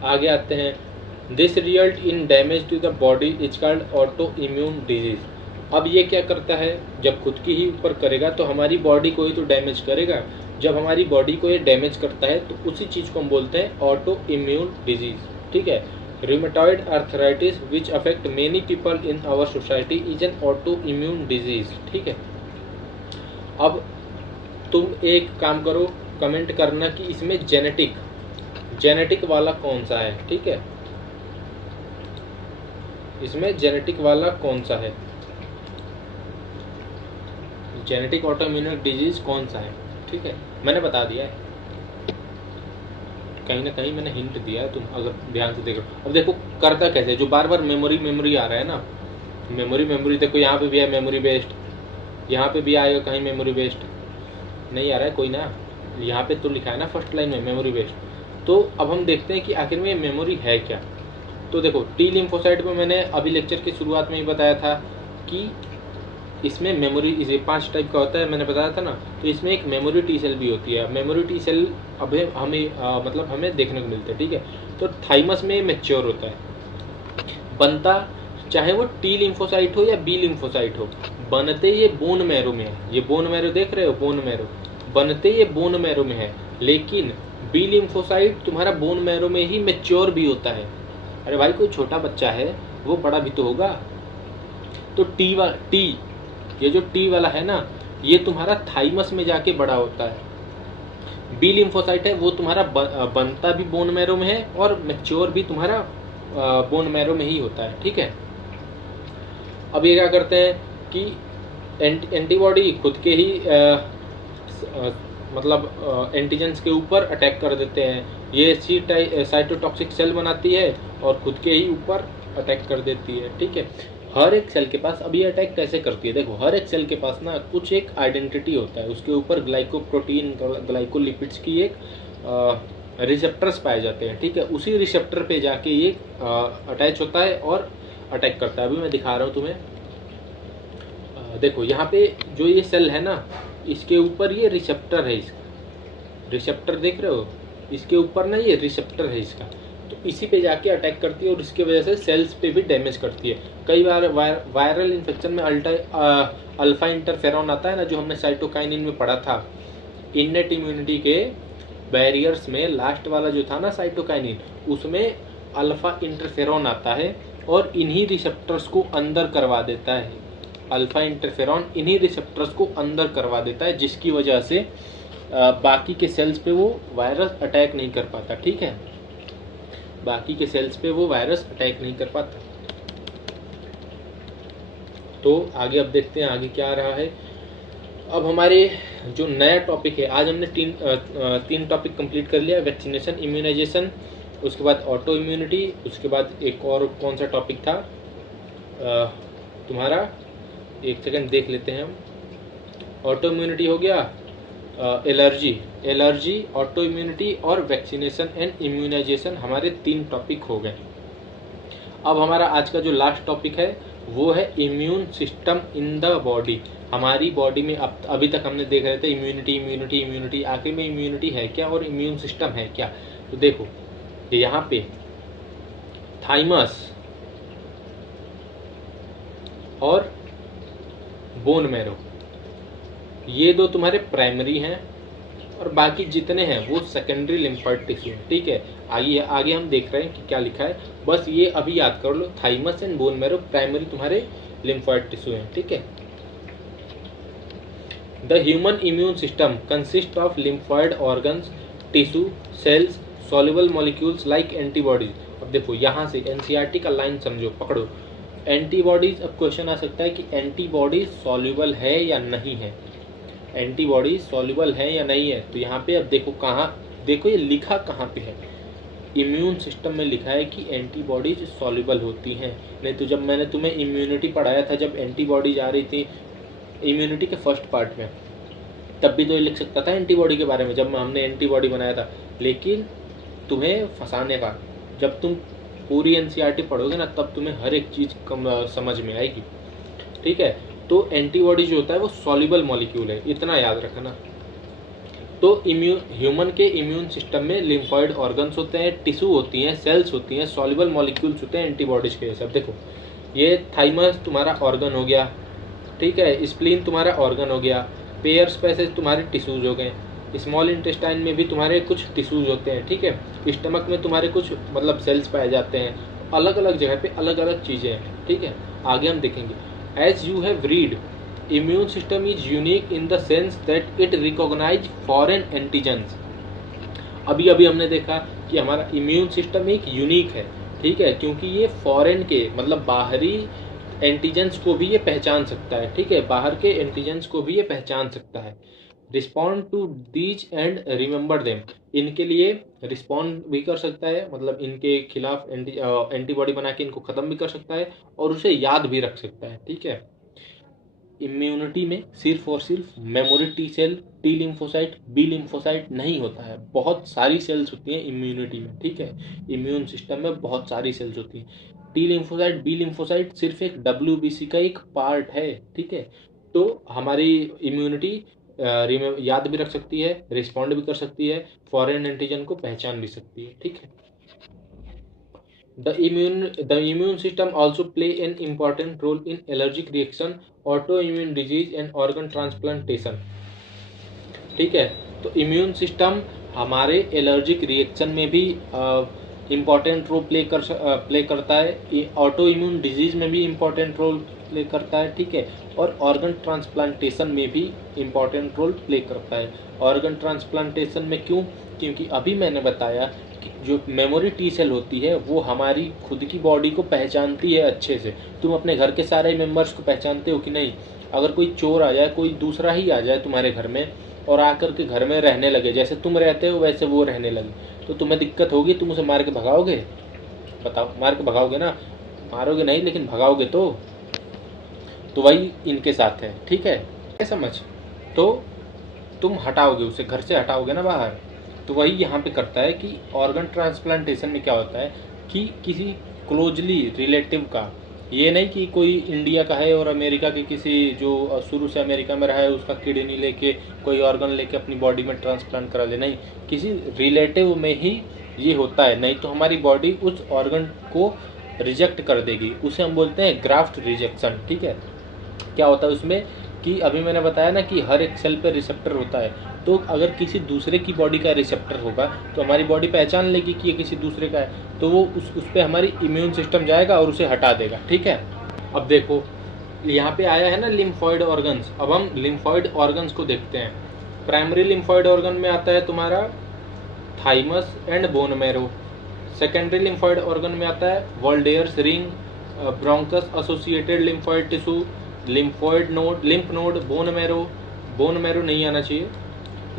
आगे आते हैं, this result in damage to the body is called auto immune disease. अब ये क्या करता है, जब खुद की ही ऊपर करेगा तो हमारी बॉडी को ही तो डैमेज करेगा। जब हमारी बॉडी को ये डैमेज करता है तो उसी चीज़ को हम बोलते हैं ऑटो इम्यून डिजीज, ठीक है। Rheumatoid arthritis which affect many people in our society is an autoimmune disease, ठीक है। अब तुम एक काम करो, कमेंट करना कि इसमें जेनेटिक वाला कौन सा है, ठीक है। इसमें जेनेटिक वाला कौन सा है, जेनेटिक ऑटोइम्यून डिजीज कौन सा है, ठीक है। मैंने बता दिया है, कहीं ना कहीं मैंने हिंट दिया है, तुम अगर ध्यान से देखो। अब देखो करता कैसे, जो बार बार मेमोरी आ रहा है ना, मेमोरी देखो यहाँ पे भी है मेमोरी बेस्ड, यहाँ पे भी आएगा कहीं मेमोरी बेस्ड, नहीं आ रहा है कोई ना, यहाँ पे तो लिखा है ना फर्स्ट लाइन में मेमोरी बेस्ड। तो अब हम देखते हैं कि आखिर में मेमोरी है क्या। तो देखो टी लिम्फोसाइट में मैंने अभी लेक्चर की शुरुआत में ही बताया था कि इसमें मेमोरी, इसे 5 टाइप का होता है, मैंने बताया था ना। तो इसमें एक मेमोरी टी सेल भी होती है। मेमोरी टी सेल अब हमें मतलब हमें देखने को मिलता है, ठीक है। तो थाइमस में मैच्योर होता है, बनता चाहे वो टी लिम्फोसाइट हो या बी लिम्फोसाइट हो, बनते ये बोन मैरो में है। ये बोन मैरो देख रहे हो, बोन मैरो, बनते ये बोन मैरो में है। लेकिन बी लिम्फोसाइट तुम्हारा बोन मैरो में ही मैच्योर भी होता है। अरे भाई कोई छोटा बच्चा है वो बड़ा भी तो होगा। तो टी ये जो टी वाला है ना, ये तुम्हारा थाइमस में जाके बड़ा होता है। बी लिम्फोसाइट है वो तुम्हारा बनता भी बोन मैरो में है और मैच्योर भी तुम्हारा बोन मैरो में ही होता है, ठीक है। अब ये क्या करते हैं कि एंटीबॉडी खुद के ही मतलब एंटीजेंस के ऊपर अटैक कर देते हैं। ये साइटोटॉक्सिक सेल बनाती है और खुद के ही ऊपर अटैक कर देती है, ठीक है। हर एक सेल के पास, अब ये अटैक कैसे करती है देखो, हर एक सेल के पास ना कुछ एक आइडेंटिटी होता है, उसके ऊपर ग्लाइकोप्रोटीन ग्लाइकोलिपिड्स की एक रिसेप्टर्स पाए जाते हैं, ठीक है। उसी रिसेप्टर पे जाके ये अटैच होता है और अटैक करता है। अभी मैं दिखा रहा हूँ तुम्हें, देखो यहाँ पे जो ये सेल है ना, इसके ऊपर ये रिसेप्टर है, इसका रिसेप्टर देख रहे हो, इसके ऊपर ना ये रिसेप्टर है इसका, तो इसी पे जाके अटैक करती है और इसकी वजह से सेल्स पे भी डैमेज करती है। कई बार वायरल इन्फेक्शन में अल्फा इंटरफेरॉन आता है ना, जो हमने साइटोकाइनिन में पढ़ा था। इन्नेट इम्यूनिटी के बैरियर्स में लास्ट वाला जो था ना साइटोकाइनिन, उसमें अल्फा इंटरफेरॉन आता है और इन्हीं रिसेप्टर्स को अंदर करवा देता है। अल्फा इंटरफेरॉन इन्हीं रिसेप्टर्स को अंदर करवा देता है, जिसकी वजह से बाकी के सेल्स पे वो वायरस अटैक नहीं कर पाता, ठीक है। बाकी के सेल्स पे वो वायरस अटैक नहीं कर पाता। तो आगे अब देखते हैं आगे क्या आ रहा है। अब हमारे जो नया टॉपिक है, आज हमने तीन टॉपिक कंप्लीट कर लिया, वैक्सीनेशन, इम्यूनाइजेशन, उसके बाद ऑटो इम्यूनिटी, उसके बाद एक और कौन सा टॉपिक था तुम्हारा, एक सेकंड देख लेते हैं हम। ऑटो इम्यूनिटी हो गया, एलर्जी, ऑटो इम्यूनिटी और वैक्सीनेशन एंड इम्यूनाइजेशन, हमारे 3 टॉपिक हो गए। अब हमारा आज का जो लास्ट टॉपिक है वो है immune system in the body. हमारी बॉडी में अभी तक हमने देख रहे थे इम्यूनिटी, आखिर में इम्यूनिटी है क्या और इम्यून सिस्टम है क्या। तो देखो यहाँ पे थाइमस और बोन मैरो, ये 2 तुम्हारे प्राइमरी हैं और बाकी जितने हैं वो सेकेंडरी लिम्फोइड टिश्यू हैं, ठीक है। आगे हम देख रहे हैं कि क्या लिखा है, बस ये अभी याद कर लो, thymus and bone marrow primary तुम्हारे लिम्फोइड टिश्यू हैं, ठीक है। The human immune system consist of lymphoid organs, tissue, cells, soluble molecules like antibodies. अब देखो यहाँ से एनसीईआरटी का लाइन समझो, पकड़ो, एंटीबॉडीज। अब क्वेश्चन आ सकता है कि एंटीबॉडीज सॉल्युबल है या नहीं है, एंटीबॉडीज सॉल्युबल है या नहीं है। तो यहाँ पे अब देखो कहाँ, देखो ये लिखा कहाँ पे है, इम्यून सिस्टम में लिखा है कि एंटीबॉडीज सॉल्युबल होती हैं। नहीं तो जब मैंने तुम्हें इम्यूनिटी पढ़ाया था, जब एंटीबॉडीज आ रही थी इम्यूनिटी के फर्स्ट पार्ट में, तब भी तो ये लिख सकता था एंटीबॉडी के बारे में, जब हमने एंटीबॉडी बनाया था। लेकिन तुम्हें फंसाने का, जब तुम पूरी एनसीईआरटी पढ़ोगे ना, तब तुम्हें हर एक चीज़ समझ में आएगी, ठीक है। तो एंटीबॉडी जो होता है वो सॉल्युबल मॉलिक्यूल है, इतना याद रखना। तो ह्यूमन के इम्यून सिस्टम में लिम्फॉइड ऑर्गन्स होते हैं, टिश्यू होती हैं, सेल्स होती हैं, सॉल्युबल मॉलिक्यूल्स होते हैं एंटीबॉडीज के जैसे। अब देखो ये थाइमस तुम्हारा ऑर्गन हो गया, ठीक है, स्प्लीन तुम्हारा ऑर्गन हो गया, पेयर स्पेसेस तुम्हारे टिश्यूज हो गए, स्मॉल इंटेस्टाइन में भी तुम्हारे कुछ टिश्यूज होते हैं, ठीक है, स्टमक में तुम्हारे कुछ मतलब सेल्स पाए जाते हैं, अलग अलग जगह पे अलग अलग चीज़ें हैं, ठीक है। आगे हम देखेंगे, as you have read, immune system is unique in the sense that it recognise foreign antigens. अभी अभी हमने देखा कि हमारा इम्यून सिस्टम एक यूनिक है, ठीक है, क्योंकि ये फॉरेन के मतलब बाहरी एंटीजेंस को भी ये पहचान सकता है, ठीक है, बाहर के एंटीजेंस को भी ये पहचान सकता है। Respond to these and remember them, इनके लिए रिस्पॉन्ड भी कर सकता है, मतलब इनके खिलाफ एंटीबॉडी बना के इनको खत्म भी कर सकता है और उसे याद भी रख सकता है, ठीक है। इम्यूनिटी में सिर्फ और सिर्फ memory T cell, T lymphocyte, B lymphocyte नहीं होता है, बहुत सारी सेल्स होती हैं इम्यूनिटी में, ठीक है। इम्यून सिस्टम में बहुत सारी सेल्स होती हैं। टी लिम्फोसाइट, बी लिम्फोसाइट सिर्फ एक WBC का एक पार्ट है, ठीक है। तो हमारी इम्यूनिटी याद भी रख सकती है, रिस्पॉन्ड भी कर सकती है, फॉरेन एंटीजन को पहचान भी सकती है, ठीक है। The immune system also play an important role in allergic reaction, autoimmune disease and organ transplantation. ठीक है, तो इम्यून सिस्टम हमारे एलर्जिक रिएक्शन में भी इम्पॉर्टेंट रोल प्ले करता है, ऑटो इम्यून डिजीज में भी इम्पॉर्टेंट रोल प्ले करता है, ठीक है। और ऑर्गन ट्रांसप्लांटेशन में भी इम्पॉर्टेंट रोल प्ले करता है। ऑर्गन ट्रांसप्लांटेशन में क्यों? क्योंकि अभी मैंने बताया कि जो मेमोरी टी सेल होती है वो हमारी खुद की बॉडी को पहचानती है अच्छे से। तुम अपने घर के सारे मेंबर्स को पहचानते हो कि नहीं? अगर कोई चोर आ जाए, कोई दूसरा ही आ जाए तुम्हारे घर में और आकर के घर में रहने लगे, जैसे तुम रहते हो वैसे वो रहने लगे, तो तुम्हें दिक्कत होगी? तुम उसे मार के भगाओगे? बताओ, मार के भगाओगे ना? मारोगे नहीं, लेकिन भगाओगे तो वही इनके साथ है, ठीक है, समझ? तो तुम हटाओगे उसे, घर से हटाओगे ना बाहर, तो वही यहाँ पे करता है कि ऑर्गन ट्रांसप्लांटेशन में क्या होता है कि किसी क्लोजली रिलेटिव का, ये नहीं कि कोई इंडिया का है और अमेरिका के किसी जो शुरू से अमेरिका में रहा है उसका किडनी लेके कोई ऑर्गन लेके अपनी बॉडी में ट्रांसप्लांट करा ले, नहीं, किसी रिलेटिव में ही ये होता है। नहीं तो हमारी बॉडी उस ऑर्गन को रिजेक्ट कर देगी, उसे हम बोलते हैं ग्राफ्ट रिजेक्शन, ठीक है। क्या होता है उसमें कि अभी मैंने बताया ना कि हर एक सेल पे रिसेप्टर होता है, तो अगर किसी दूसरे की बॉडी का रिसेप्टर होगा तो हमारी बॉडी पहचान लेगी कि ये किसी दूसरे का है, तो वो उस पर हमारी इम्यून सिस्टम जाएगा और उसे हटा देगा, ठीक है। अब देखो यहाँ पे आया है ना लिम्फॉइड ऑर्गन्स, अब हम लिम्फॉइड ऑर्गन्स को देखते हैं। प्राइमरी लिम्फॉइड ऑर्गन में आता है तुम्हारा thymus and bone marrow. Secondary lymphoid organ में आता है Waldeyer's ring, bronchus associated lymphoid tissue, lymphoid node, lymph node, bone marrow नहीं आना चाहिए।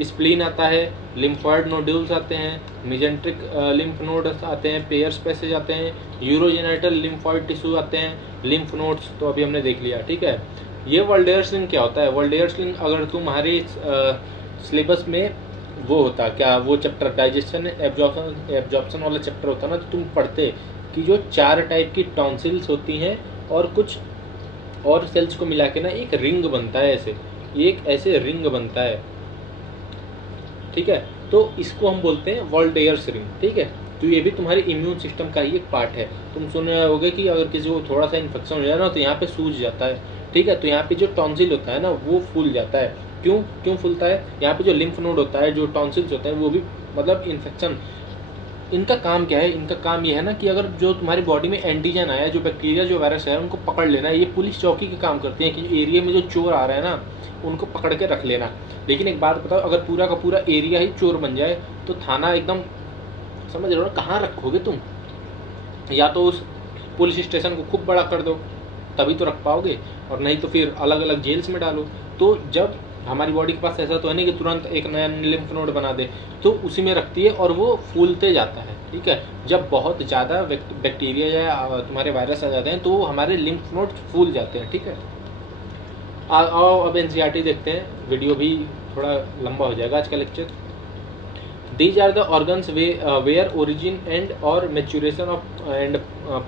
स्प्लीन आता है, लिम्फॉइड नोड्यूल्स आते हैं, मिजेंट्रिक लिम्फ नोड्स आते हैं, पेयर्स पैसेज आते हैं, यूरोजेनाइटल लिम्फॉइड टिश्यू आते हैं, लिम्फ नोड्स तो अभी हमने देख लिया, ठीक है। ये वॉल्डेयर्स रिंग क्या होता है? वॉल्डेयर्स रिंग अगर तुम्हारे सिलेबस में वो होता क्या, वो चैप्टर डाइजेशन एब्जॉर्प्शन वाला चैप्टर होता ना, तो तुम पढ़ते कि जो 4 टाइप की टॉन्सिल्स होती हैं और कुछ और सेल्स को मिला के ना एक रिंग बनता है, ऐसे एक ऐसे रिंग बनता है, ठीक है। तो इसको हम बोलते हैं वॉल्डेयर्स रिंग, ठीक है। तो ये भी तुम्हारे इम्यून सिस्टम का ही एक पार्ट है। तुम सुने होगे कि अगर किसी को थोड़ा सा इन्फेक्शन हो जाए ना तो यहाँ पे सूज जाता है, ठीक है। तो यहाँ पे जो टॉन्सिल होता है ना वो फूल जाता है। क्यों फूलता है? यहाँ पे जो लिम्फ नोड होता है, जो टॉन्सिल्स होते हैं, वो भी मतलब इन्फेक्शन, इनका काम क्या है? इनका काम ये है ना कि अगर जो तुम्हारी बॉडी में एंटीजन आया, जो बैक्टीरिया, जो वायरस है, उनको पकड़ लेना। ये पुलिस चौकी के काम करती है कि एरिया में जो चोर आ रहे हैं ना उनको पकड़ के रख लेना। लेकिन एक बात बताओ, अगर पूरा का पूरा एरिया ही चोर बन जाए तो थाना एकदम, समझ रहे हो ना, कहाँ रखोगे तुम? या तो उस पुलिस स्टेशन को खूब बड़ा कर दो तभी तो रख पाओगे, और नहीं तो फिर अलग अलग जेल्स में डालो। तो जब हमारी बॉडी के पास ऐसा तो है नहीं कि तुरंत एक नया लिम्फ नोड बना दे, तो उसी में रखती है और वो फूलते जाता है, ठीक है। जब बहुत ज़्यादा बैक्टीरिया या तुम्हारे वायरस आ जाते हैं तो हमारे लिम्फ नोड फूल जाते हैं, ठीक है। आओ अब एनसीईआरटी देखते हैं, वीडियो भी थोड़ा लंबा हो जाएगा आज का lecture. These are the organs where origin and or maturation of and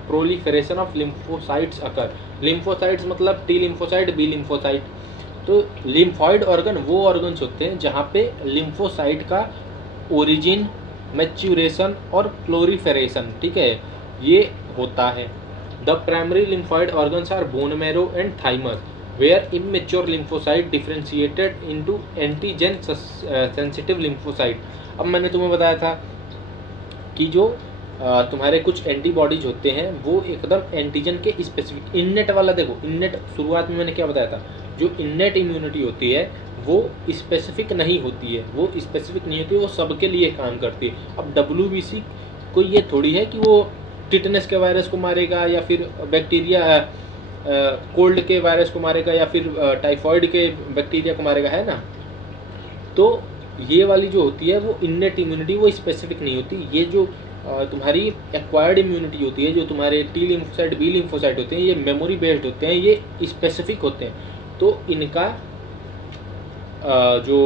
proliferation of lymphocytes occur. Lymphocytes मतलब T lymphocyte, B lymphocyte। तो लिम्फॉइड ऑर्गन वो ऑर्गन्स होते हैं जहाँ पे लिम्फोसाइट का ओरिजिन, मैच्यूरेशन और प्लोरीफेरेशन, ठीक है, ये होता है। The primary lymphoid organs are bone marrow and thymus where immature lymphocyte differentiated into antigen sensitive lymphocyte. अब मैंने तुम्हें बताया था कि जो तुम्हारे कुछ एंटीबॉडीज होते हैं वो एकदम एंटीजन के स्पेसिफिक, इन्नेट वाला देखो, इन्नेट शुरुआत में मैंने क्या बताया था, जो इन्नेट इम्यूनिटी होती है वो स्पेसिफिक नहीं होती है, वो स्पेसिफिक नहीं होती है, वो सबके लिए काम करती है। अब WBC कोई ये थोड़ी है कि वो टिटनेस के वायरस को मारेगा या फिर बैक्टीरिया कोल्ड के वायरस को मारेगा या फिर टाइफॉइड के बैक्टीरिया को मारेगा, है ना। तो ये वाली जो होती है वो इन्नेट इम्यूनिटी, वो स्पेसिफिक नहीं होती। ये जो तुम्हारी एक्वायर्ड इम्यूनिटी होती है, जो तुम्हारे T लिम्फोसाइट, B लिम्फोसाइट होते हैं, ये मेमोरी बेस्ड होते हैं, ये स्पेसिफिक होते हैं। तो इनका जो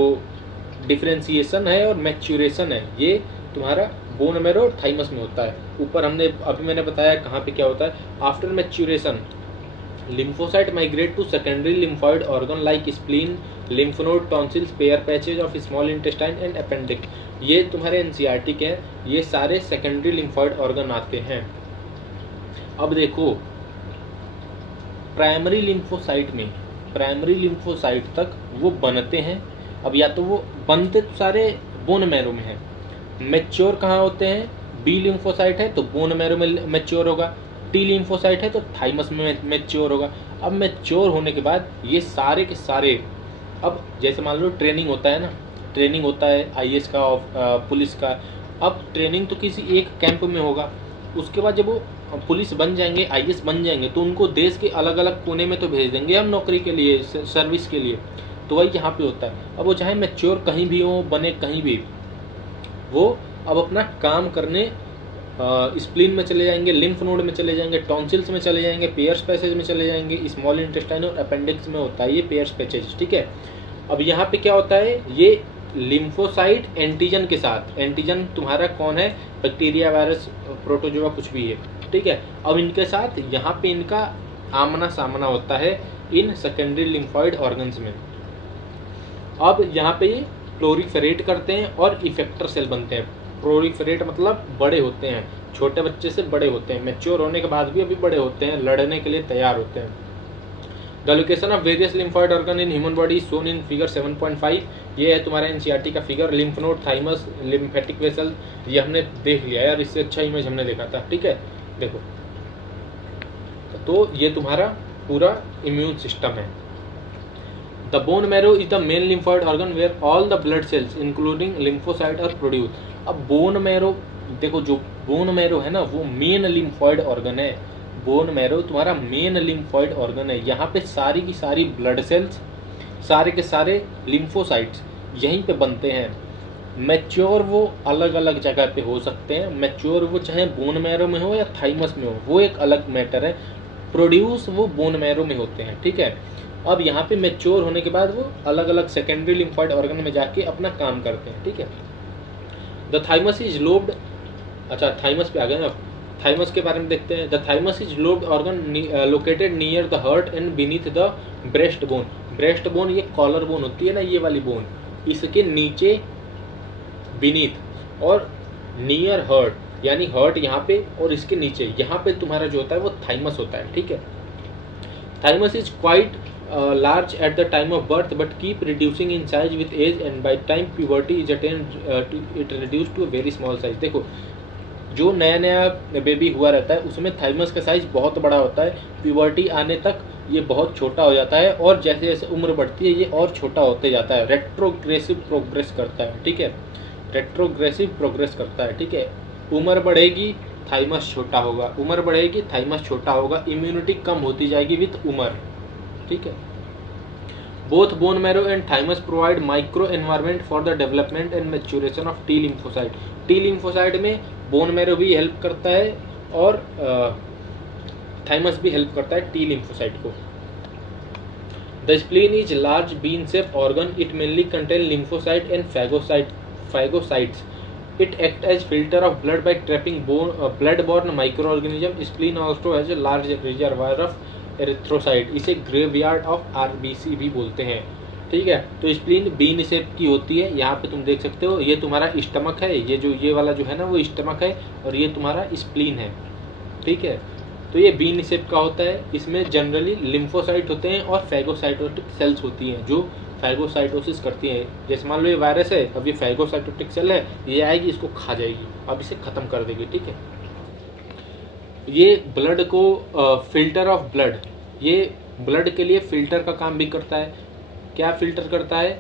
डिफरेंशिएशन है और मैच्योरेशन है ये तुम्हारा बोन मैरो और थाइमस में होता है। ऊपर हमने अभी मैंने बताया कहाँ पे क्या होता है। After maturation lymphocyte migrate to secondary lymphoid organ like spleen, lymph node, tonsils, pair patches of small intestine and appendix। ये तुम्हारे एनसीईआरटी के हैं, ये सारे सेकेंडरी लिम्फॉइड ऑर्गन आते हैं। अब देखो प्राइमरी लिम्फोसाइट में, प्राइमरी लिम्फोसाइट तक वो बनते हैं। अब या तो वो बनते तो सारे बोन मैरो में हैं, मैच्योर कहाँ होते हैं, बी लिम्फोसाइट है तो बोन मैरो में मैच्योर होगा, टी लिम्फोसाइट है तो थाइमस में मैच्योर होगा। अब मैच्योर होने के बाद ये सारे के सारे, अब जैसे मान लो ट्रेनिंग होता है ना, ट्रेनिंग होता है आईएएस का और पुलिस का। अब ट्रेनिंग तो किसी एक कैंप में होगा, उसके बाद जब वो पुलिस बन जाएंगे, आईएएस बन जाएंगे, तो उनको देश के अलग अलग कोने में तो भेज देंगे हम नौकरी के लिए, सर्विस के लिए। तो वही यहाँ पे होता है। अब वो चाहे मैच्योर कहीं भी हो, बने कहीं भी, वो अब अपना काम करने स्प्लीन में चले जाएंगे, लिम्फ नोड में चले जाएंगे, टॉन्सिल्स में चले जाएंगे, पेयर्स पैसेज में चले जाएंगे, स्मॉल इंटेस्टाइन और अपेंडिक्स में होता है ये पेयर्स पैसेज। ठीक है। अब यहाँ पे क्या होता है, ये लिम्फोसाइट एंटीजन के साथ, एंटीजन तुम्हारा कौन है, बैक्टीरिया, वायरस, प्रोटोजोआ, कुछ भी है। ठीक है। अब इनके साथ यहाँ पे इनका आमना सामना होता है इन सेकेंडरी लिम्फॉइड ऑर्गन्स में। अब यहाँ पे ये प्लोरीफेरेट करते हैं और इफेक्टर सेल बनते हैं। प्लोरीफेरेट मतलब बड़े होते हैं, छोटे बच्चे से बड़े होते हैं, मैच्योर होने के बाद भी अभी बड़े होते हैं, लड़ने के लिए तैयार होते हैं। The location of various lymphoid organ in human body shown in figure 7.5। ये है तुम्हारा एनसीईआरटी का figure. Lymph node, thymus, lymphatic vessel, ये हमने देख लिया यार, इससे अच्छा इमेज हमने देखा था। ठीक है, देखो तो ये तुम्हारा पूरा इम्यून सिस्टम है। The bone marrow is the main lymphoid organ where all the blood cells including lymphocyte are produce. अब बोन मैरो देखो, जो बोन मैरो है ना वो मेन लिम्फॉइड ऑर्गन है। बोन मैरो तुम्हारा मेन लिम्फॉइड ऑर्गन है। यहाँ पे सारी की सारी ब्लड सेल्स, सारे के सारे लिम्फोसाइट्स यहीं पे बनते हैं। मैच्योर वो अलग अलग जगह पे हो सकते हैं, मैच्योर वो चाहे बोन मैरो में हो या थाइमस में हो, वो एक अलग मैटर है। प्रोड्यूस वो बोन मैरो में होते हैं। ठीक है। अब यहाँ पे मैच्योर होने के बाद वो अलग अलग सेकेंडरी लिम्फॉइड ऑर्गन में जाके अपना काम करते हैं। ठीक है। द थाइमस इज लोब्ड, अच्छा थाइमस पे आ गए ना, अब थाइमस के बारे में देखते हैं। The thymus is lobed organ located near the heart and beneath the breast bone. Breast bone ये कॉलर बोन होती है ना, ये वाली बोन, इसके नीचे बीनीथ और नियर हार्ट, यानी हार्ट यहाँ पे और इसके नीचे यहाँ पे तुम्हारा जो होता है वो थाइमस होता है। ठीक है। Thymus is quite large at the time of birth but keep reducing in size with age and by time puberty is attained it reduced to a very small size। देखो जो नया नया बेबी हुआ रहता है उसमें थाइमस का साइज बहुत बड़ा होता है, प्यूबर्टी आने तक ये बहुत छोटा हो जाता है और जैसे जैसे उम्र बढ़ती है ये और छोटा होते जाता है, रेट्रोग्रेसिव प्रोग्रेस करता है। ठीक है, रेट्रोग्रेसिव प्रोग्रेस करता है। ठीक है। उम्र बढ़ेगी थाइमस छोटा होगा, उम्र बढ़ेगी थाइमस छोटा होगा, इम्यूनिटी कम होती जाएगी विथ उम्र। ठीक है। Both bone marrow and thymus provide micro environment for the development and maturation of T lymphocyte. T lymphocyte में बोन मैरो भी हेल्प करता है और थाइमस भी हेल्प करता है टी लिम्फोसाइट को। The spleen is large bean shape organ, it mainly contain lymphocyte and phagocytes. It acts as filter of blood by trapping blood-borne microorganisms. Spleen also has a large reservoir of erythrocyte, इसे ग्रेवयार्ड ऑफ आरबीसी भी बोलते हैं। ठीक है। तो स्प्लीन बीन शेप की होती है, यहाँ पे तुम देख सकते हो, ये तुम्हारा स्टमक है, ये जो ये वाला जो है ना वो स्टमक है और ये तुम्हारा स्प्लीन है। ठीक है। तो ये बीन शेप का होता है, इसमें जनरली लिम्फोसाइट होते हैं और फैगोसाइटोटिक सेल्स होती हैं जो फैगोसाइटोसिस करती हैं। जैसे मान लो ये वायरस है, अब ये फैगोसाइटोटिक सेल है, ये आएगी इसको खा जाएगी, अब इसे खत्म कर देगी। ठीक है। ये ब्लड को फिल्टर ऑफ ब्लड, ये ब्लड के लिए फिल्टर का काम भी करता है। क्या फिल्टर करता है?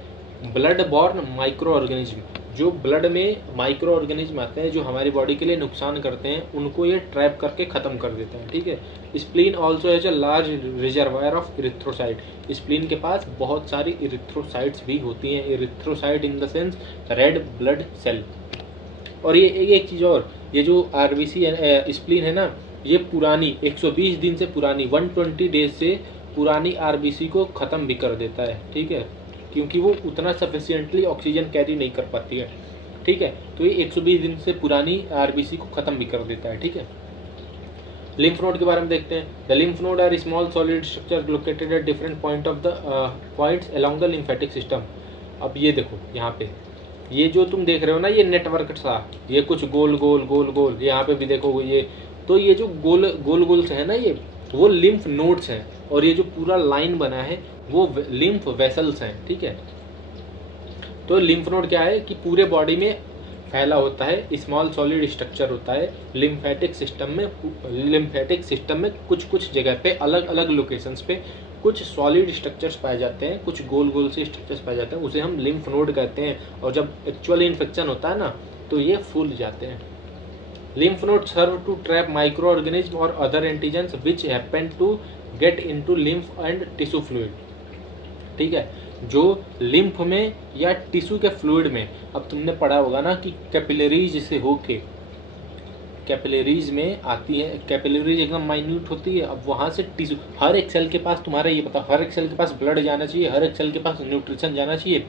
ब्लड बॉर्न माइक्रो ऑर्गेनिज्म, जो ब्लड में माइक्रो ऑर्गेनिज्म आते हैं जो हमारी बॉडी के लिए नुकसान करते हैं, उनको ये ट्रैप करके ख़त्म कर देता है। ठीक है। Spleen also has a large reservoir of erythrocyte. Spleen के पास बहुत सारी इरिथ्रोसाइट्स भी होती हैं। Erythrocyte in the sense red blood cell. और ये एक चीज़ और, ये जो आरबीसी स्प्लीन है ना, ये पुरानी 120 दिन से पुरानी 120 डेज से पुरानी आरबीसी को ख़त्म भी कर देता है, ठीक है, क्योंकि वो उतना सफिशिएंटली ऑक्सीजन कैरी नहीं कर पाती है, ठीक है। तो ये 120 दिन से पुरानी आरबीसी को ख़त्म भी कर देता है, ठीक है। लिम्फ नोड के बारे में देखते हैं। The lymph node are small solid structure located at different points along the lymphatic system. अब ये देखो यहाँ पे, ये जो तुम देख रहे हो ना, ये नेटवर्क सा, ये कुछ गोल गोल गोल गोल, यहाँ पे भी देखो ये, तो ये जो गोल गोल गोल से है ना, ये वो लिम्फ नोड्स हैं, और ये जो पूरा लाइन बना है वो लिम्फ वेसल्स हैं, ठीक है। तो लिम्फ नोड क्या है कि पूरे बॉडी में फैला होता है, स्मॉल सॉलिड स्ट्रक्चर होता है। लिम्फेटिक सिस्टम में कुछ कुछ जगह पे, अलग अलग लोकेशंस पे कुछ सॉलिड स्ट्रक्चर्स पाए जाते हैं, कुछ गोल गोल से स्ट्रक्चर्स पाए जाते हैं, उसे हम लिम्फ नोड कहते हैं। और जब एक्चुअली इन्फेक्शन होता है ना, तो ये फूल जाते हैं। Lymph node serve to trap micro organism और other antigens which happen to get into lymph and tissue fluid, ठीक है। जो लिम्फ में या टिश्यू के फ्लूइड में, अब तुमने पढ़ा होगा ना कि कैपिलरीज से होके कैपिलरीज में आती है, कैपिलरीज एकदम माइन्यूट होती है। अब वहाँ से टिश्यू, हर एक सेल के पास, तुम्हारा ये पता, हर एक सेल के पास ब्लड जाना चाहिए, हर एक सेल के पास न्यूट्रिशन जाना चाहिए।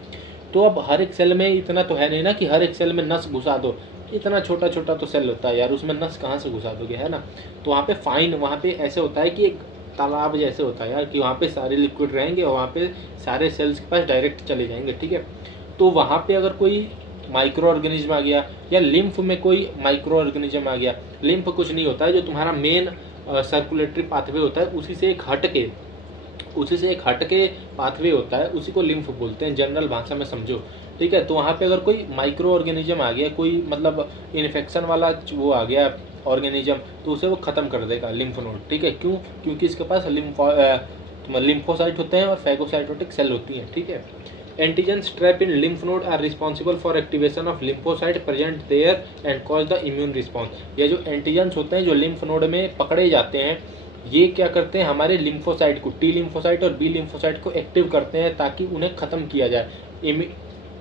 तो अब हर एक सेल में इतना तो है नहीं ना कि हर एक सेल में नस घुसा दो, इतना छोटा छोटा तो सेल होता है यार, उसमें नस कहाँ से घुसा दोगे, है ना। तो वहाँ पे फाइन, वहाँ पे ऐसे होता है कि एक तालाब जैसे होता है यार, कि वहाँ पे सारे लिक्विड रहेंगे और वहाँ पे सारे सेल्स के पास डायरेक्ट चले जाएंगे, ठीक है। तो वहाँ पे अगर कोई माइक्रो ऑर्गेनिज्म आ गया, या लिम्फ में कोई माइक्रो ऑर्गेनिज्म आ गया, लिम्फ कुछ नहीं होता है, जो तुम्हारा मेन सर्कुलेटरी पाथवे होता है, उसी से एक हट के पाथवे होता है, उसी को लिम्फ बोलते हैं, जनरल भाषा में समझो, ठीक है। तो वहाँ पे अगर कोई माइक्रो ऑर्गेनिज्म आ गया, कोई मतलब इन्फेक्शन वाला वो आ गया ऑर्गेनिज्म, तो उसे वो ख़त्म कर देगा लिम्फ नोड, ठीक है। क्यों? क्योंकि इसके पास लिम्फोसाइट होते हैं और फैगोसाइटोटिक सेल होती हैं, ठीक है। Antigens trap in lymph node are responsible for activation of lymphocyte present there and cause the immune response. ये जो एंटीजेंस होते हैं जो लिम्फ नोड में पकड़े जाते हैं, ये क्या करते हैं, हमारे लिम्फोसाइट को, टी लिम्फोसाइट और बी लिम्फोसाइट को एक्टिव करते हैं ताकि उन्हें ख़त्म किया जाए।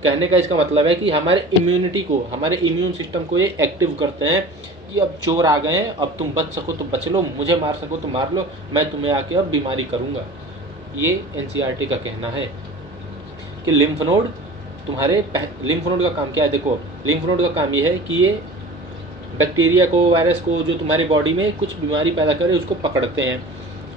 कहने का इसका मतलब है कि हमारे इम्यूनिटी को, हमारे इम्यून सिस्टम को ये एक्टिव करते हैं कि अब चोर आ गए हैं, अब तुम बच सको तो बच लो, मुझे मार सको तो मार लो, मैं तुम्हें आके अब बीमारी करूँगा। ये एनसीईआरटी का कहना है कि लिम्फ नोड लिम्फ नोड का काम क्या है। देखो, लिम्फ नोड का काम ये है कि ये बैक्टीरिया को, वायरस को, जो तुम्हारी बॉडी में कुछ बीमारी पैदा करे, उसको पकड़ते हैं।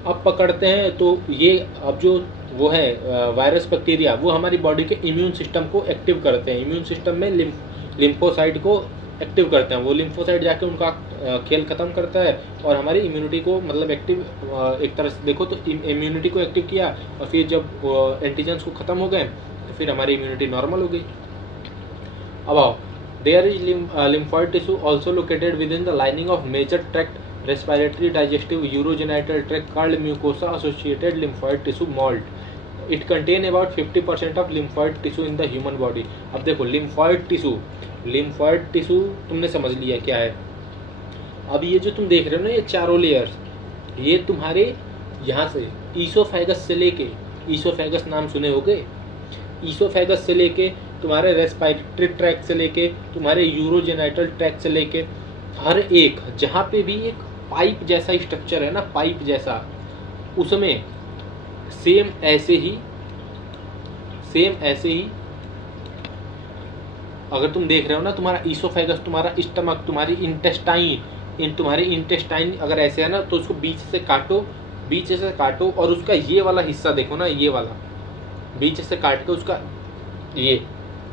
अब पकड़ते हैं तो ये, अब जो वो है वायरस बैक्टीरिया, वो हमारी बॉडी के इम्यून सिस्टम को एक्टिव करते हैं। इम्यून सिस्टम में लिम्फोसाइट को एक्टिव करते हैं, वो लिम्फोसाइट जाके उनका खेल ख़त्म करता है और हमारी इम्यूनिटी को, मतलब एक्टिव, एक तरह से देखो तो इम्यूनिटी को एक्टिव किया, और फिर जब एंटीजेंस को ख़त्म हो गए तो फिर हमारी इम्यूनिटी नॉर्मल हो गई। अब आओ, there is lymphoid tissue also located within the lining of major tract, respiratory, digestive, urogenital tract, called mucosa associated lymphoid tissue mold. It contain about 50% of lymphoid tissue in the human body. अब देखो, lymphoid tissue तुमने समझ लिया क्या है। अब ये जो तुम देख रहे हो ना, ये चारों लेयर्स, ये तुम्हारे यहाँ से ईसोफेगस से लेके, ईसोफेगस नाम सुने होगे, ईसोफेगस से लेके तुम्हारे रेस्पिरेटरी ट्रैक्ट से लेके तुम्हारे यूरोजेनाइटल ट्रैक्ट से लेके, हर एक जहाँ पे भी एक पाइप जैसा स्ट्रक्चर है ना, पाइप जैसा, उसमें सेम ऐसे ही अगर तुम देख रहे हो ना, तुम्हारा ईसोफेगस, तुम्हारा स्टमक, तुम्हारी इंटेस्टाइन अगर ऐसे है ना, तो उसको बीच से काटो और उसका ये वाला हिस्सा देखो ना, ये वाला बीच से काट के उसका, ये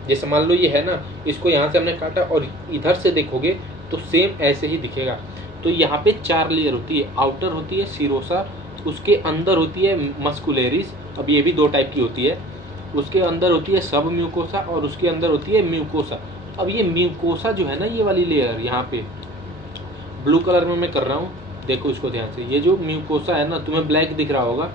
जैसे मान लो ये है ना, इसको यहाँ से हमने काटा और इधर से देखोगे तो सेम ऐसे ही दिखेगा। तो यहाँ पे 4 लेयर होती है, आउटर होती है सीरोसा, उसके अंदर होती है मस्कुलेरिस, अब ये भी 2 टाइप की होती है, उसके अंदर होती है सब म्यूकोसा और उसके अंदर होती है म्यूकोसा। अब ये म्यूकोसा जो है ना, ये वाली लेयर यहाँ पे ब्लू कलर में मैं कर रहा हूँ, देखो इसको ध्यान से, ये जो म्यूकोसा है ना, तुम्हें ब्लैक दिख रहा होगा,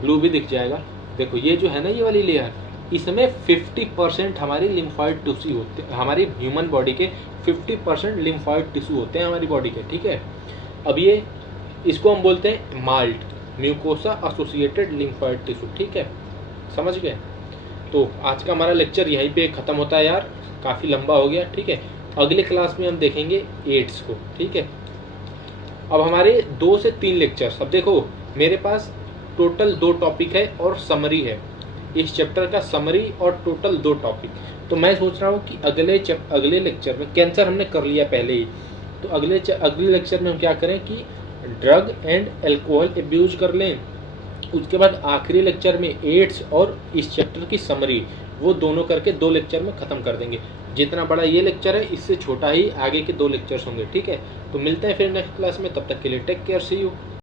ब्लू भी दिख जाएगा। देखो ये जो है ना, ये वाली लेयर, इसमें 50% हमारी लिम्फॉइड टिश्यू होते हैं, हमारी ह्यूमन बॉडी के 50% लिम्फॉइड टिश्यू होते हैं हमारी बॉडी के, ठीक है। अब ये, इसको हम बोलते हैं malt, mucosa associated lymphoid tissue, ठीक है, समझ गए। तो आज का हमारा लेक्चर यहीं पे ख़त्म होता है यार, काफ़ी लंबा हो गया, ठीक है। अगले क्लास में हम देखेंगे एड्स को, ठीक है। अब हमारे 2 से 3 लेक्चर्स, अब देखो मेरे पास टोटल 2 टॉपिक है और समरी है। इस चैप्टर का समरी और टोटल 2 टॉपिक। तो मैं सोच रहा हूँ कि अगले लेक्चर में, कैंसर हमने कर लिया पहले ही, तो अगले लेक्चर में हम क्या करें कि ड्रग एंड अल्कोहल अब्यूज कर लें। उसके बाद आखिरी लेक्चर में एड्स और इस चैप्टर की समरी, वो दोनों करके 2 लेक्चर में ख़त्म कर देंगे। जितना बड़ा ये लेक्चर है इससे छोटा ही आगे के 2 लेक्चर्स होंगे। ठीक है, तो मिलते हैं फिर नेक्स्ट क्लास में, तब तक के लिए टेक केयर, सी यू।